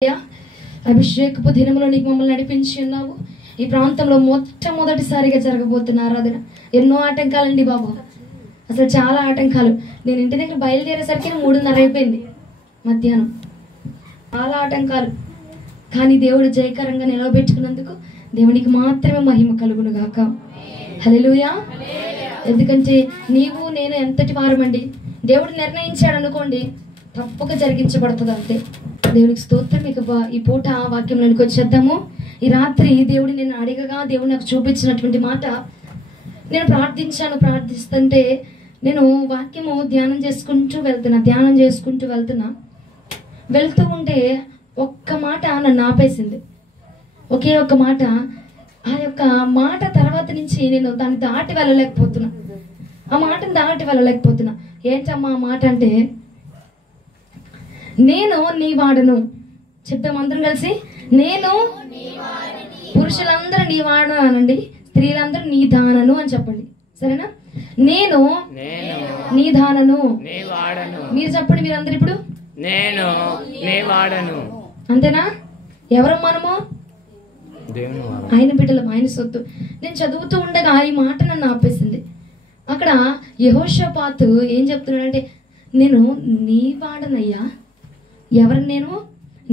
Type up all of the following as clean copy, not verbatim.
అభిషేకపు దినములో నీకు మమ్మల్ని నడిపించి ఉన్నావు. ఈ ప్రాంతంలో మొట్టమొదటిసారిగా జరగబోతున్న ఆరాధన. ఎన్నో ఆటంకాలండి బాబు, అసలు చాలా ఆటంకాలు. నేను ఇంటి దగ్గర బయలుదేరేసరికి 3:30 అయిపోయింది మధ్యాహ్నం. చాలా ఆటంకాలు, కానీ దేవుడు జయకరంగా నిలవబెట్టుకున్నందుకు దేవునికి మాత్రమే మహిమ కలుగును గాక. హల్లెలూయా. ఎందుకంటే నీవు నేను ఎంతటి వారమండి, దేవుడు నిర్ణయించాడు అనుకోండి తప్పక జరిగించబడుతుంది అంతే. దేవునికి స్తోత్రం. ఇక ఈ పూట వాక్యంలోనికి వచ్చేద్దాము. ఈ రాత్రి దేవుడు నేను అడిగగా దేవుడు నాకు చూపించినటువంటి మాట, నేను ప్రార్థిస్తుంటే నేను వాక్యము ధ్యానం చేసుకుంటూ వెళ్తూ ఉంటే ఒక్క మాట నన్ను ఆపేసింది. ఒకే ఒక్క మాట. ఆ యొక్క మాట తర్వాత నుంచి నేను దాన్ని దాటి వెళ్ళలేకపోతున్నా. ఆ మాటను దాటి వెళ్ళలేకపోతున్నా. ఏంటమ్మా ఆ మాట అంటే, నేను నీ వాడను. చెప్తాం అందరం కలిసి, నేను పురుషులందరూ నీ వాడను అనండి, స్త్రీలందరూ నీ దానను అని చెప్పండి. సరేనా? నేను నీ దానను. మీరు చెప్పండి మీరందరూ ఇప్పుడు. నేను నీ వాడను. అంతేనా? ఎవరు మనము? ఆయన బిడ్డలు, ఆయన సొత్తు. నేను చదువుతూ ఉండగా ఈ మాట నన్ను ఆపేసింది. అక్కడ యెహోషాపాతు ఏం చెప్తున్నాడంటే, నేను నీ వాడనయ్యా. ఎవరు? నేను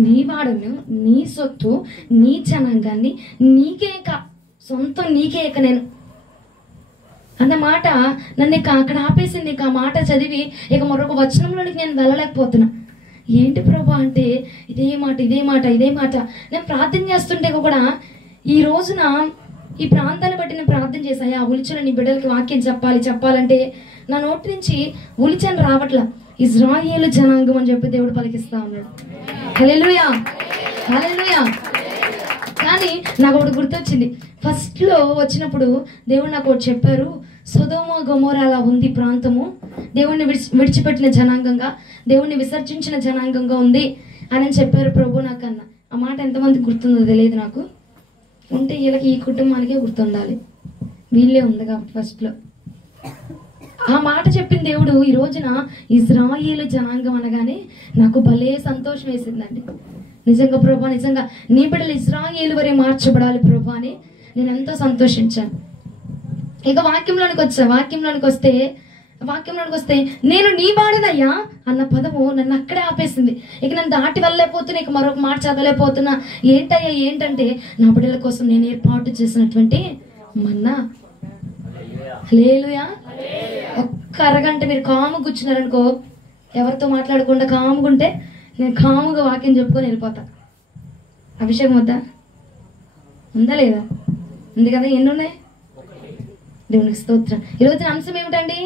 నీ వాడను, నీ సొత్తు, నీ జనాంగాన్ని నీకేక సొంతం, నీకేక నేను అన్నమాట నన్ను అక్కడ ఆపేసింది. ఇక ఆ మాట చదివి ఇక మరొక వచనంలోనికి నేను వెళ్ళలేకపోతున్నా. ఏంటి ప్రభా అంటే ఇదే మాట. నేను ప్రార్థన చేస్తుంటే కూడా ఈ రోజున ఈ ప్రాంతాన్ని బట్టి నేను ప్రార్థన చేశాను. ఆ ఉలిచిన నీ బిడ్డలకి వాక్యం చెప్పాలంటే నా నోటి నుంచి ఉలిచని రావట్లా. ఇజ్రాయేలు జనాంగం అని చెప్పి దేవుడు పలికిస్తా ఉన్నాడు. హల్లెలూయా, హల్లెలూయా. కానీ నాకు ఒకటి గుర్తొచ్చింది. ఫస్ట్ లో వచ్చినప్పుడు దేవుడు నాకు ఒకటి చెప్పారు, సొదొమ గొమొర్రా ఉంది ప్రాంతము, దేవుణ్ణి విడిచిపెట్టిన జనాంగంగా, దేవుణ్ణి విసర్జించిన జనాంగంగా ఉంది అని చెప్పారు ప్రభు నాకన్నా. ఆ మాట ఎంతమంది గుర్తుందో తెలియదు నాకు. ఉంటే వీళ్ళకి, ఈ కుటుంబానికే గుర్తుండాలి, వీళ్ళే ఉంది కాబట్టి ఫస్ట్ లో ఆ మాట చెప్పిన దేవుడు ఈ రోజున ఇజ్రాయేలు జనాంగం అనగానే నాకు భలే సంతోషం వేసిందండి. నిజంగా ప్రభా, నిజంగా నీ బిడ్డలు ఇజ్రాయేలు వరే మార్చబడాలి ప్రభా అని నేను ఎంతో సంతోషించాను. ఇక వాక్యంలోనికి వస్తే నేను నీ వాడనయ్యా అన్న పదము నన్ను అక్కడే ఆపేసింది. ఇక నన్ను దాటి వెళ్ళలేకపోతున్నా. ఇక మరొక మాట చదవలేకపోతున్నా. ఏంటంటే నా బిడ్డల కోసం నేను ఏర్పాటు చేసినటువంటి మన్నా. హల్లెలూయా. ఒక్క అరగంట మీరు కాము కూర్చున్నారనుకో, ఎవరితో మాట్లాడకుండా కాముకుంటే నేను కాముగా వాక్యం చెప్పుకొని వెళ్ళిపోతా. అభిషేకం వద్దా? ఉందా లేదా? ఉంది కదా. ఎన్ని ఉన్నాయి? దేవునికి స్తోత్రం. ఈరోజు అంశం ఏమిటండి?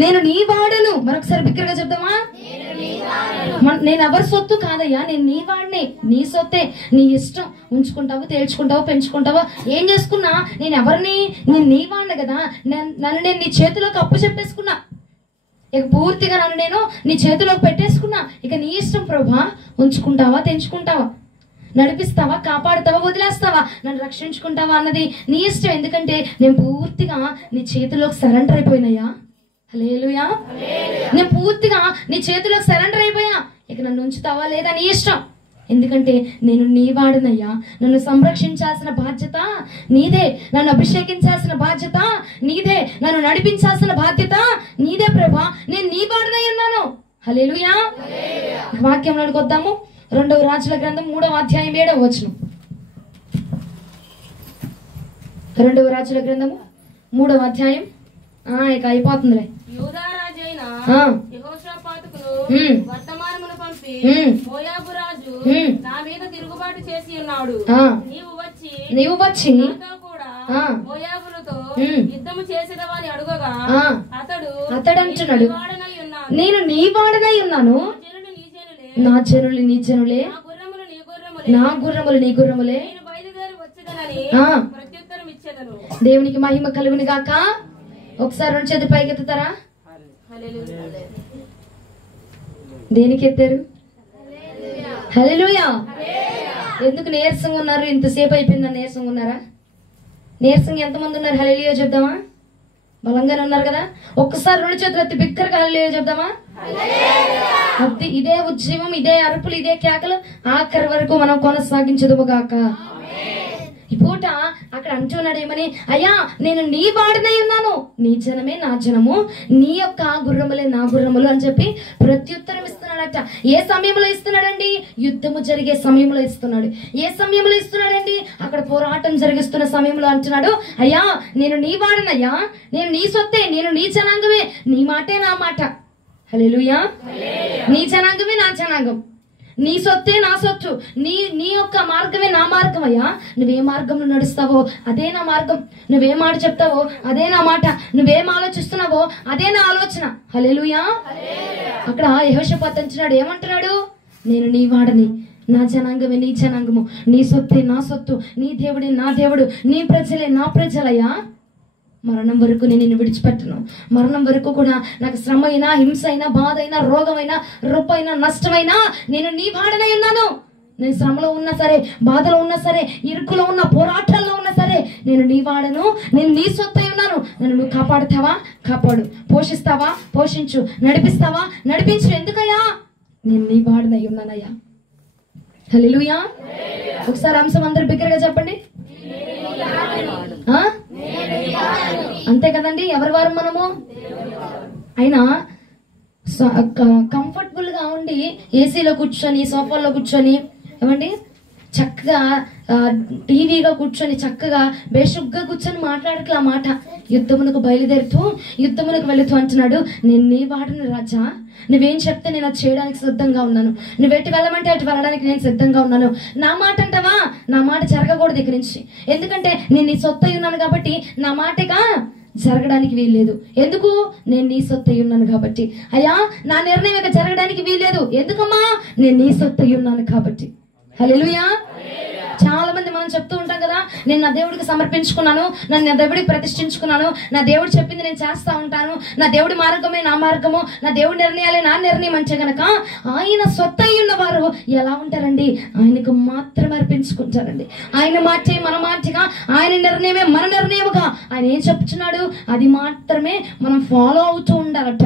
నేను నీ వాడను. మరొకసారి బిగ్గరగా చెప్దామా? నేను ఎవరి సొత్తు కాదయ్యా, నేను నీ వాడిని, నీ సొత్తే. నీ ఇష్టం, ఉంచుకుంటావో తేల్చుకుంటావో పెంచుకుంటావో ఏం చేసుకున్నా నేను ఎవరిని? నేను నీ వాడిని కదా. నన్ను నేను నీ చేతిలోకి అప్పు చెప్పేసుకున్నా. ఇక పూర్తిగా నన్ను నేను నీ చేతిలోకి పెట్టేసుకున్నా. ఇక నీ ఇష్టం ప్రభా. ఉంచుకుంటావా తెంచుకుంటావా, నడిపిస్తావా కాపాడుతావా వదిలేస్తావా, నన్ను రక్షించుకుంటావా అన్నది నీ ఇష్టం. ఎందుకంటే నేను పూర్తిగా నీ చేతిలోకి సరెండర్ అయిపోయినయ్యా. హల్లెలూయా. నేను పూర్తిగా నీ చేతిలోకి సరెండర్ అయిపోయా. ఇక నన్ను ఉంచుతావా లేదా నీ ఇష్టం. ఎందుకంటే నేను నీ వాడినయ్యా. నన్ను సంరక్షించాల్సిన బాధ్యత నీదే, నన్ను అభిషేకించాల్సిన బాధ్యత నీదే, నన్ను నడిపించాల్సిన బాధ్యత నీదే ప్రభా. నేను నీ వాడినై ఉన్నాను. హల్లెలూయా. వాక్యంలోకి వద్దాము. 2వ రాజుల గ్రంథం 3వ అధ్యాయం 7వ వచనం. 2వ రాజుల గ్రంథము 3వ అధ్యాయం. ఇక అయిపోతుందిలే. యూదా రాజైన యెహోషాపాతుకు వర్తమానమును పంపి, మోయాబు రాజు నా మీద తిరుగుబాటు చేసి ఉన్నాడు. నీవు వచ్చి నాతో కూడా మోయాబులతో యుద్ధము చేసేదవని అడుగగా అతడు అంటున్నాడు, నేను నీ వాడనై ఉన్నాను, నా జనులు నీ జనులే, నా గుర్రములు నీ గుర్రములే. దేవునికి మహిమ కలుగును గాక. ఒకసారి 2 చేతులు పైకి ఎత్తుతారా? దేనికి ఎత్తారు? హల్లెలూయా. ఎందుకు నీరసంగా ఉన్నారు? ఇంతసేపు అయిపోయిందని నీరసంగా ఉన్నారా? నీరసంగా ఎంతమంది ఉన్నారు? హల్లెలూయా చెప్దామా? బలంగానే ఉన్నారు కదా? ఒక్కసారి 2 చేతులు ఎత్తి బిక్కరగా హల్లెలూయా చెప్దామా? అది ఇదే ఉజ్జీవం, ఇదే అరుపులు, ఇదే కేకలు ఆఖరి వరకు మనం కొనసాగించదుగాక. ఈ పూట అక్కడ అంటున్నాడు ఏమని, అయ్యా నేను నీ వాడినై ఉన్నాను, నీ జనమే నా జనము, నీ యొక్క గుర్రములే నా గుర్రములు అని చెప్పి ప్రత్యుత్తరం ఇస్తున్నాడట. ఏ సమయంలో ఇస్తున్నాడండి? యుద్ధము జరిగే సమయంలో ఇస్తున్నాడు. ఏ సమయంలో ఇస్తున్నాడండి? అక్కడ పోరాటం జరిగిస్తున్న సమయంలో అంటున్నాడు, అయ్యా నేను నీ వాడినయ్యా, నేను నీ సొత్తే, నేను నీ జనాంగమే, నీ మాటే నా మాట. హల్లెలూయా. నీ జనాంగమే నా జనాంగం, నీ సొత్తే నా సొత్తు, నీ యొక్క మార్గమే నా మార్గం. అయ్యా నువ్వే మార్గంలో నడుస్తావో అదే నా మార్గం, నువ్వే మాట చెప్తావో అదే నా మాట, నువ్వేం ఆలోచిస్తున్నావో అదే నా ఆలోచన. హల్లెలూయా. అక్కడ యెహోషాపాతు అంటున్నాడు, ఏమంటున్నాడు? నేను నీ వాడని, నా జనాంగమే నీ జనాంగము, నీ సొత్తే నా సొత్తు, నీ దేవుడే నా దేవుడు, నీ ప్రజలే నా ప్రజలయ్యా. మరణం వరకు నేను నిన్ను విడిచిపెట్టను. మరణం వరకు కూడా నాకు శ్రమ అయినా, హింస అయినా, బాధ అయినా, రోగమైనా, రూపైనా, నష్టమైనా నేను నీ వాడనై ఉన్నాను. నేను శ్రమలో ఉన్నా సరే, బాధలో ఉన్నా సరే, ఇరుకులో ఉన్న, పోరాటాల్లో ఉన్నా సరే నేను నీ వాడను, నేను నీ సొత్తై ఉన్నాను. నన్ను నువ్వు కాపాడుతావా? కాపాడు. పోషిస్తావా? పోషించు. నడిపిస్తావా? నడిపించు. ఎందుకయ్యా? నేను నీ వాడనై ఉన్నానయ్యా. హల్లెలూయా. ఒకసారి అంశం అందరు బిగ్గరగా చెప్పండి. అంతే కదండి. ఎవరి వారు మనము? అయినా కంఫర్టబుల్ గా ఉండి ఏసీలో కూర్చొని, సోఫాల్లో కూర్చొని, ఏమండి చక్కగా టీవీగా కూర్చొని, చక్కగా బేషుగ్గా కూర్చొని మాట్లాడట్లా మాట. యుద్ధమునకు బయలుదేరుతూ, యుద్ధమునకు వెళుతూ అంటున్నాడు, నేను నీ వాడిని రాజా, నువ్వేం చెప్తే నేను అది చేయడానికి సిద్ధంగా ఉన్నాను, నువ్వెటు వెళ్ళమంటే అటు వెళ్ళడానికి నేను సిద్ధంగా ఉన్నాను. నా మాట అంటావా? నా మాట జరగకూడదు ఇక్కడి నుంచి. ఎందుకంటే నేను నీ సొత్తై ఉన్నాను కాబట్టి నా మాటగా జరగడానికి వీల్లేదు. ఎందుకు? నేను నీ సొత్తై ఉన్నాను కాబట్టి. అయ్యా నా నిర్ణయం ఇక జరగడానికి వీల్లేదు. ఎందుకమ్మా? నేను నీ సొత్తై ఉన్నాను కాబట్టి. హల్లెలూయా. చాలా మంది మనం చెప్తూ ఉంటాం కదా, నేను నా దేవుడికి సమర్పించుకున్నాను, నన్ను నా దేవుడికి ప్రతిష్ఠించుకున్నాను, నా దేవుడు చెప్పింది నేను చేస్తా ఉంటాను, నా దేవుడి మార్గమే నా మార్గము, నా దేవుడి నిర్ణయాలే నా నిర్ణయం అంటే గనక ఆయన సొత్తై ఉన్నవారు ఎలా ఉంటారండి? ఆయనకు మాత్రమే అర్పించుకుంటారండి. ఆయన మాటే మన మాటగా, ఆయన నిర్ణయమే మన నిర్ణయముగా. ఆయన ఏం చెప్తున్నాడు అది మాత్రమే మనం ఫాలో అవుతూ ఉండాలట.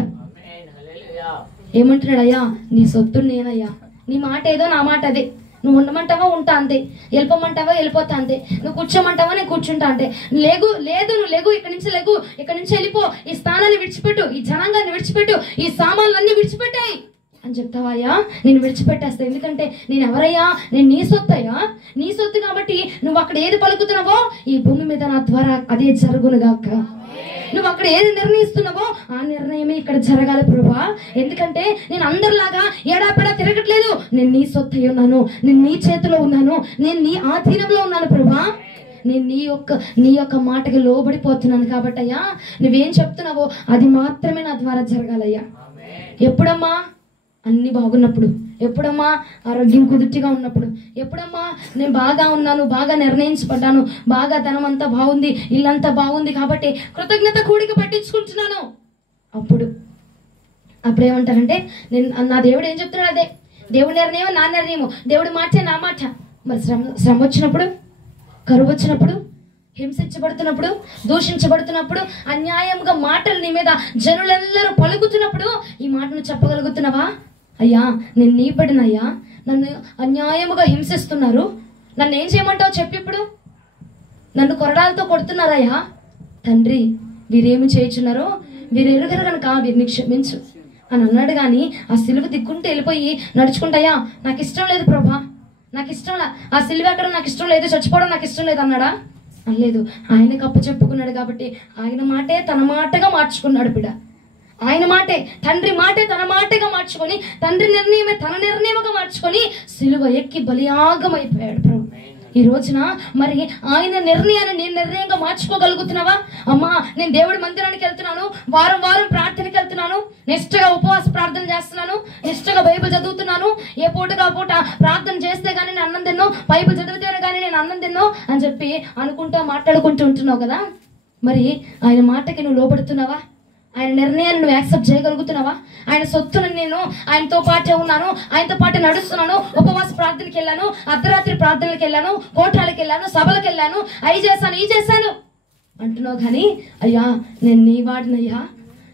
ఏమంటున్నాడు? అయ్యా నీ సొత్తు నేనయ్యా, నీ మాట ఏదో నా మాట అదే. నువ్వు ఉండమంటావా ఉంటా అంతే, వెళ్ళిపోమంటావా వెళ్ళిపోతా అంతే, నువ్వు కూర్చోమంటావా నేను కూర్చుంటా అంతే. లేదు నువ్వు లెగు, ఇక్కడి నుంచి లెగు, ఇక్కడి నుంచి వెళ్ళిపో, ఈ స్థానాన్ని విడిచిపెట్టు, ఈ జనాంగాన్ని విడిచిపెట్టు, ఈ సామాన్లన్నీ విడిచిపెట్టాయి అని చెప్తావయ్యా, నేను విడిచిపెట్టేస్తా. ఎందుకంటే నేను ఎవరయ్యా? నేను నీ సొత్తయ్యా, నీ సొత్తు కాబట్టి నువ్వు అక్కడ ఏది పలుకుతున్నావో ఈ భూమి మీద నా ద్వారా అదే జరుగునుగాక. నువ్వు అక్కడ ఏది నిర్ణయిస్తున్నావో ఆ నిర్ణయమే ఇక్కడ జరగాలి ప్రభువా. ఎందుకంటే నేను అందరిలాగా ఏడాపెడా తిరగట్లేదు, నేను నీ సొత్తై ఉన్నాను, నేను నీ చేతిలో ఉన్నాను, నేను నీ ఆధీనంలో ఉన్నాను ప్రభువా. నేను నీ యొక్క మాటకి లోబడిపోతున్నాను కాబట్టి అయ్యా నువ్వేం చెప్తున్నావో అది మాత్రమే నా ద్వారా జరగాలయ్యా. ఎప్పుడమ్మా? అన్ని బాగున్నప్పుడు. ఎప్పుడమ్మా? ఆరోగ్యం కుదుటిగా ఉన్నప్పుడు. ఎప్పుడమ్మా? నేను బాగా ఉన్నాను, బాగా నిర్ణయించబడ్డాను, బాగా ధనం అంతా బాగుంది, ఇల్లంతా బాగుంది కాబట్టి కృతజ్ఞత కూడిక పట్టించుకుంటున్నాను. అప్పుడు ఏమంటారంటే నా దేవుడు ఏం చెప్తున్నాడు అదే, దేవుడి నిర్ణయం నా నిర్ణయము, దేవుడి మాటే నా మాట. మరి శ్రమ వచ్చినప్పుడు, కరువు వచ్చినప్పుడు, హింసించబడుతున్నప్పుడు, దూషించబడుతున్నప్పుడు, అన్యాయంగా మాటలు నీ మీద జనులెల్లరూ పలుకుతున్నప్పుడు ఈ మాటను చెప్పగలుగుతున్నావా? అయ్యా నేను నీ పడినయ్యా, నన్ను అన్యాయముగా హింసిస్తున్నారు, నన్ను ఏం చేయమంటావు చెప్పు. ఇప్పుడు నన్ను కొరడాలతో కొడుతున్నారయ్యా, తండ్రి వీరేమి చేయుచున్నారో వీరు ఎరుగరు కనుక వీరిని క్షమించు అని అన్నాడు. కానీ ఆ సిలువ దిక్కుంటూ వెళ్ళిపోయి నడుచుకుంటాయా నాకు ఇష్టం లేదు ప్రభా, నాకు ఇష్టం లే, ఆ సిలువ ఎక్కడ నాకు ఇష్టం లేదు, చచ్చిపోవడం నాకు ఇష్టం లేదు అన్నాడా? అనలేదు. ఆయనకు అప్పు చెప్పుకున్నాడు కాబట్టి ఆయన మాటే తన మాటగా మార్చుకున్నాడు బిడ్డ. ఆయన మాటే, తండ్రి మాటే తన మాటగా మార్చుకొని, తండ్రి నిర్ణయమే తన నిర్ణయముగా మార్చుకొని సిలువ ఎక్కి బలియాగమైపోయాడు ప్రభు. ఈ రోజున మరి ఆయన నిర్ణయాన్ని నేను నిర్ణయంగా మార్చుకోగలుగుతున్నావా? అమ్మా నేను దేవుడి మందిరానికి వెళ్తున్నాను, వారం వారం ప్రార్థనకి వెళ్తున్నాను, నిష్ఠగా ఉపవాస ప్రార్థన చేస్తున్నాను, నిష్ఠగా బైబిల్ చదువుతున్నాను, ఏ పూటగా పూట ప్రార్థన చేస్తే గానీ నేను అన్నం తిన్నాను, బైబిల్ చదివితేనే కానీ నేను అన్నం తిన్నాను అని చెప్పి అనుకుంటా మాట్లాడుకుంటూ ఉంటున్నావు కదా. మరి ఆయన మాటకి నువ్వు లోబడుతున్నావా? ఆయన నిర్ణయాన్ని నువ్వు యాక్సెప్ట్ చేయగలుగుతున్నావా? ఆయన సొత్తును నేను ఆయనతో పాటే ఉన్నాను, ఆయనతో పాటే నడుస్తున్నాను, ఉపవాస ప్రార్థనకి వెళ్ళాను, అర్ధరాత్రి ప్రార్థనలకు వెళ్ళాను, కోటాలకు వెళ్ళాను, సభలకు వెళ్ళాను, అవి చేశాను ఈ చేశాను. అంటున్నావు. కానీ అయ్యా నేను నీ వాడినయ్యా,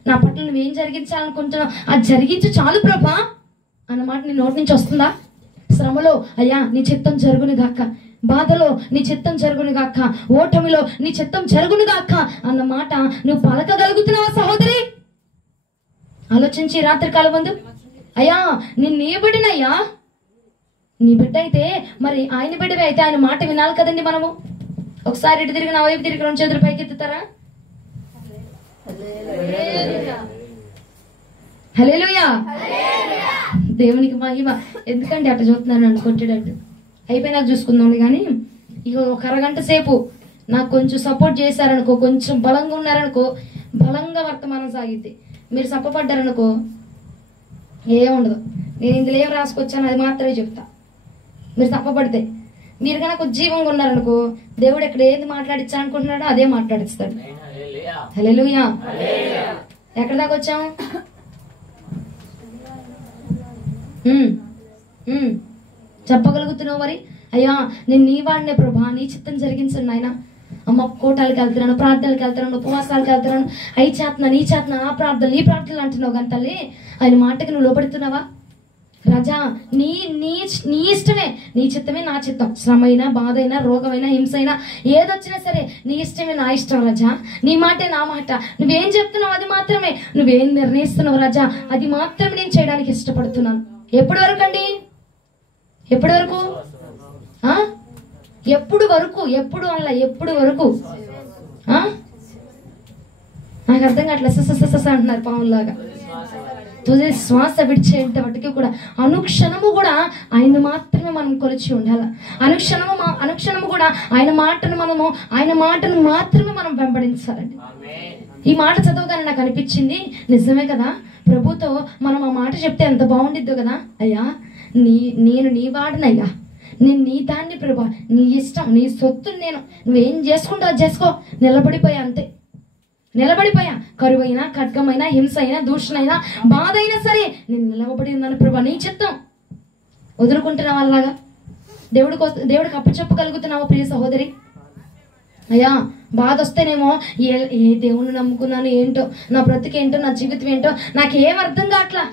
నా పట్ల నువ్వేం జరిగించాలనుకుంటున్నావు అది జరిగించు చాలు ప్రభా అన్నమాట నీ నోటి నుంచి వస్తుందా? శ్రమలో అయ్యా నీ చిత్తం జరుగును గాక, బాధలో నీ చిత్తం జరుగును గాక, ఓటమిలో నీ చిత్తం జరుగును గాక అన్న మాట నువ్వు పలకగలుగుతున్నావా సహోదరి? ఆలోచించి రాత్రికాలం ముందు అయ్యా నేను నీ బిడ్డనయ్యా, నీ బిడ్డ అయితే మరి ఆయన బిడ్డవే అయితే ఆయన మాట వినాలి కదండి మనము. ఒకసారి ఇటు తిరిగి నా వైపు తిరిగి 2 చేతులు పైకి ఎత్తుతారా? హల్లెలూయా, దేవునికి మహిమ. ఎందుకంటే అట్లా చూస్తున్నాను నన్ను కొట్టేటట్టు అయిపోయినాక చూసుకుందాం. కానీ ఇక ఒక అరగంట సేపు నాకు కొంచెం సపోర్ట్ చేశారనుకో, కొంచెం బలంగా ఉన్నారనుకో, బలంగా వర్తమానం సాగిద్ది. మీరు సప్పపడ్డారనుకో ఏముండదు. నేను ఇందులో ఏం రాసుకొచ్చాను అది మాత్రమే చెప్తా. మీరు తప్పపడితే, మీరు కనుక ఉజ్జీవంగా ఉన్నారనుకో, దేవుడు ఎక్కడ ఏది మాట్లాడించాలనుకుంటున్నాడో అదే మాట్లాడిస్తాడు. హల్లెలూయా. ఎక్కడ దాకా వచ్చాం? చెప్పగలుగుతున్నావు మరి? అయ్యా నేను నీ వాడినే ప్రభా, నీ చిత్తం జరిగించండి నాయన. అమ్మ కోటాలకు వెళ్తున్నాను, ప్రార్థనలకు వెళ్తున్నాను, ఉపవాసాలకు వెళ్తున్నాను, అయి చేతనా నీ చేతనా, ఆ ప్రార్థనలు ఈ ప్రార్థనలు అంటున్నావు. కానీ తల్లి ఆయన మాటకి నువ్వు లోపడుతున్నావా? రాజా నీ నీ నీ ఇష్టమే, నీ చిత్తమే నా చిత్తం. శ్రమ అయినా, బాధ అయినా, రోగమైనా, హింస అయినా, ఏదొచ్చినా సరే నీ ఇష్టమే నా ఇష్టం రాజా. నీ మాటే నా మాట. నువ్వేం చెప్తున్నావు అది మాత్రమే, నువ్వేం నిర్ణయిస్తున్నావు రాజా అది మాత్రమే నేను చేయడానికి ఇష్టపడుతున్నాను. ఎప్పటి వరకు అండి? ఎప్పటి వరకు? ఎప్పుడు వరకు? ఎప్పుడు అలా ఎప్పుడు వరకు? నాకు అర్థం కావట్లేదు. సస అంటున్నారు పాములాగా. తుది శ్వాస విడిచేంత వాటికి కూడా అనుక్షణము కూడా ఆయన మాత్రమే మనం కొలిచి ఉండాలి. అనుక్షణము కూడా ఆయన మాటను మాత్రమే మనం వెంబడించాలండి. ఈ మాట చదవగానే నాకు అనిపించింది, నిజమే కదా, ప్రభుతో మనం ఆ మాట చెప్తే ఎంత బాగుండిద్దో కదా. అయ్యా నేను నీ వాడినయ్యా, నేను నీ దాన్ని ప్రభా, నీ ఇష్టం, నీ సొత్తు, నువ్వేం చేసుకుంటావు అది చేసుకో. నిలబడిపోయా అంతే, నిలబడిపోయా. కరువైనా, ఖడ్గమైనా, హింస అయినా, దూషణ అయినా, బాధ అయినా సరే నేను నిలబడి ఉన్నాను ప్రభా, నీ చిత్తం. వదులుకుంటున్నావు అలాగా దేవుడికి అప్పచెప్పగలుగుతున్నావు ప్రియ సహోదరి? అయ్యా బాధ వస్తేనేమో ఏ దేవుణ్ణి నమ్ముకున్నాను ఏంటో, నా బ్రతికేంటో, నా జీవితం ఏంటో నాకేం అర్థం కావట్లా.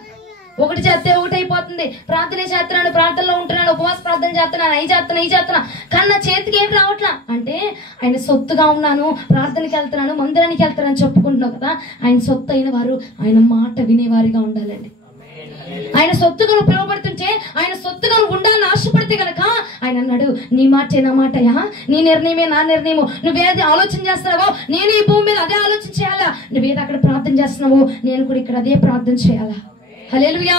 ఒకటి చేస్తే ఒకటి అయిపోతుంది. ప్రార్థన చేస్తున్నాను, ప్రార్థనలో ఉంటున్నాను, ఉపవాస ప్రార్థన చేస్తున్నాను, అయి చేస్తున్నా, కానీ నా చేతికి ఏం రావట్లా. అంటే ఆయన సొత్తుగా ఉన్నాను, ప్రార్థనకి వెళ్తున్నాను, మందిరానికి వెళ్తున్నాను చెప్పుకుంటున్నావు కదా. ఆయన సొత్తు అయిన వారు ఆయన మాట వినేవారిగా ఉండాలండి. ఆయన సొత్తుగా నువ్వు పిలువబడుతుంటే, ఆయన సొత్తుగా నువ్వు ఉండాలని ఆశపడితే గనక ఆయన అన్నాడు, నీ మాటే నా మాటయా, నీ నిర్ణయమే నా నిర్ణయము. నువ్వేది ఆలోచన చేస్తున్నావో నేను ఈ భూమి మీద అదే ఆలోచన చేయాలా, నువ్వేది అక్కడ ప్రార్థన చేస్తున్నావో నేను కూడా ఇక్కడ అదే ప్రార్థన చేయాలా. హల్లెలూయా.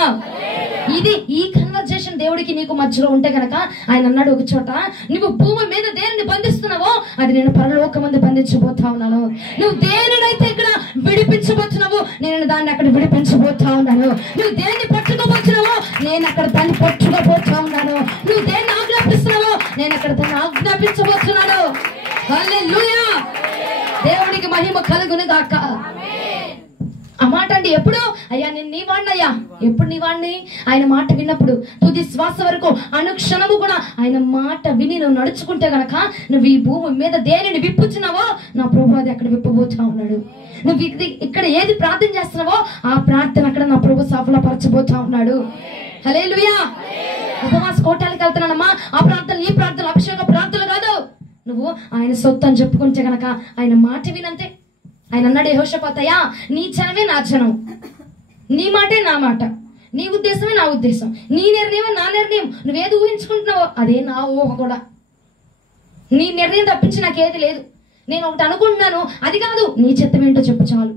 ఇది ఈ కన్వర్జేషన్ దేవుడికి నీకు మధ్యలో ఉంటే గనక ఆయన అన్నాడు ఒక చోట, నువ్వు భూమి మీద దేనిని బంధిస్తున్నావో అది నేను పరలోకమందు బంధించబోతా ఉన్నాను. నువ్వు దేనినైతే ఇక్కడ విడిపించబోతున్నావో నేను దాన్ని అక్కడ విడిపించబోతా ఉన్నాను. నువ్వు దేన్ని పట్టుకోబోతున్నావో నేను అక్కడ దాన్ని పట్టుకోబోతా ఉన్నాను. నువ్వు దేన్ని ఆజ్ఞాపిస్తున్నావో నేను అక్కడ దాన్ని ఆజ్ఞాపించబోతున్నాను. హల్లెలూయా. దేవుడికి మహిమ కలుగును గాక. ఆ మాట అండి ఎప్పుడు? అయ్యా నేను నీ వాడినయ్యా. ఎప్పుడు నీ వాడిని? ఆయన మాట విన్నప్పుడు, తుది శ్వాస వరకు అనుక్షణము కూడా ఆయన మాట విని నువ్వు నడుచుకుంటే గనక నువ్వు ఈ భూమి మీద దేనిని విప్పుచున్నావో నా ప్రభు అది అక్కడ విప్పబోతా ఉన్నాడు. నువ్వు ఇక్కడ ఏది ప్రార్థన చేస్తున్నావో ఆ ప్రార్థన అక్కడ నా ప్రభు సఫలపరచబోతా ఉన్నాడు. హల్లెలూయా. ఉపవాస కోటాలకు వెళ్తున్నానమ్మా, ఆ ప్రార్థనలు ఈ ప్రార్థనలు అభిషేక ప్రార్థనలు కాదు. నువ్వు ఆయన సొత్తు అని చెప్పుకుంటే గనక ఆయన మాట వినంతే. ఆయన అన్నాడు యెహోషాపాతయ్యా, నీ జనమే నా జనం, నీ మాటే నా మాట, నీ ఉద్దేశమే నా ఉద్దేశం, నీ నిర్ణయమే నా నిర్ణయం. నువ్వేది ఊహించుకుంటున్నావో అదే నా ఊహ కూడా. నీ నిర్ణయం తప్పించి నాకేది లేదు. నేను ఒకటి అనుకుంటున్నాను అది కాదు, నీ చిత్తం ఏంటో చెప్పు చాలు.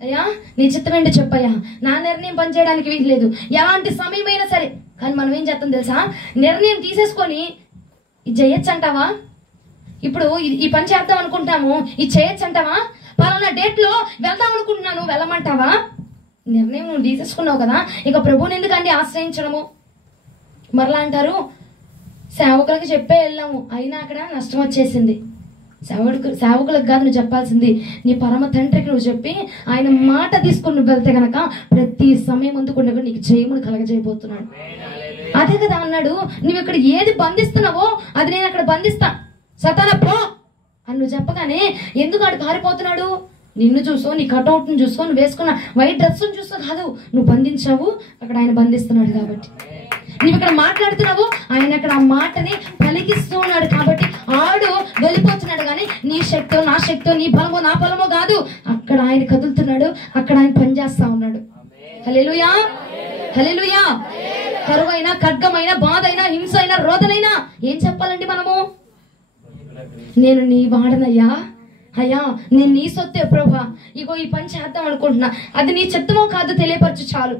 అయ్యా నీ చిత్తం ఏంటో చెప్పయ్యా, నా నిర్ణయం పనిచేయడానికి వీలు లేదు ఎలాంటి సమయమైనా సరే. కానీ మనం ఏం చేస్తాం తెలుసా, నిర్ణయం తీసేసుకొని ఇది చేయొచ్చు అంటావా, ఇప్పుడు ఈ పని చేద్దాం అనుకుంటాము, ఇది చేయొచ్చు అంటావా, పలానా డేట్ లో వెళ్దాం అనుకుంటున్నాను వెళ్ళమంటావా? నిర్ణయం నువ్వు తీసేసుకున్నావు కదా, ఇక ప్రభువుని ఎందుకండి ఆశ్రయించడము? మరలా అంటారు సేవకులకు చెప్పే వెళ్ళాము, అయినా అక్కడ నష్టం వచ్చేసింది. సేవకులకు కాదు నువ్వు చెప్పాల్సింది, నీ పరమ తండ్రికి నువ్వు చెప్పి ఆయన మాట తీసుకుని నువ్వు వెళ్తే గనక ప్రతి సమయం అందుకుండా నీకు జయమును కలగజేయబోతున్నాడు. అదే కదా అన్నాడు, నువ్వు ఇక్కడ ఏది బంధిస్తున్నావో అది నేను అక్కడ బంధిస్తా, సతాన పో అని నువ్వు చెప్పగానే ఎందుకు ఆడు పారిపోతున్నాడు? నిన్ను చూసో, నీ కటౌట్ను చూసుకో, నువ్వు వేసుకున్న వైట్ డ్రెస్సును చూసో కాదు, నువ్వు బంధించావు, అక్కడ ఆయన బంధిస్తున్నాడు కాబట్టి. నువ్వు ఇక్కడ మాట్లాడుతున్నావు, ఆయన అక్కడ ఆ మాటని పలికిస్తూ ఉన్నాడు కాబట్టి ఆడు వెళ్ళిపోతున్నాడు. కానీ నీ శక్తో, నా శక్తో, నీ బలమో నా బలమో కాదు, అక్కడ ఆయన కదులుతున్నాడు, అక్కడ ఆయన పనిచేస్తా ఉన్నాడు. హల్లెలూయా, హల్లెలూయా. కరువైనా, ఖడ్గమైనా, బాధ అయినా, హింస అయినా, రోదనైనా ఏం చెప్పాలండి మనము? నేను నీ వాడనయ్యా, అయ్యా నేను నీ సొత్తే ప్రభా, ఇగో ఈ పని చేద్దాం అనుకుంటున్నా, అది నీ చిత్తమో కాదు తెలియపరచు చాలు.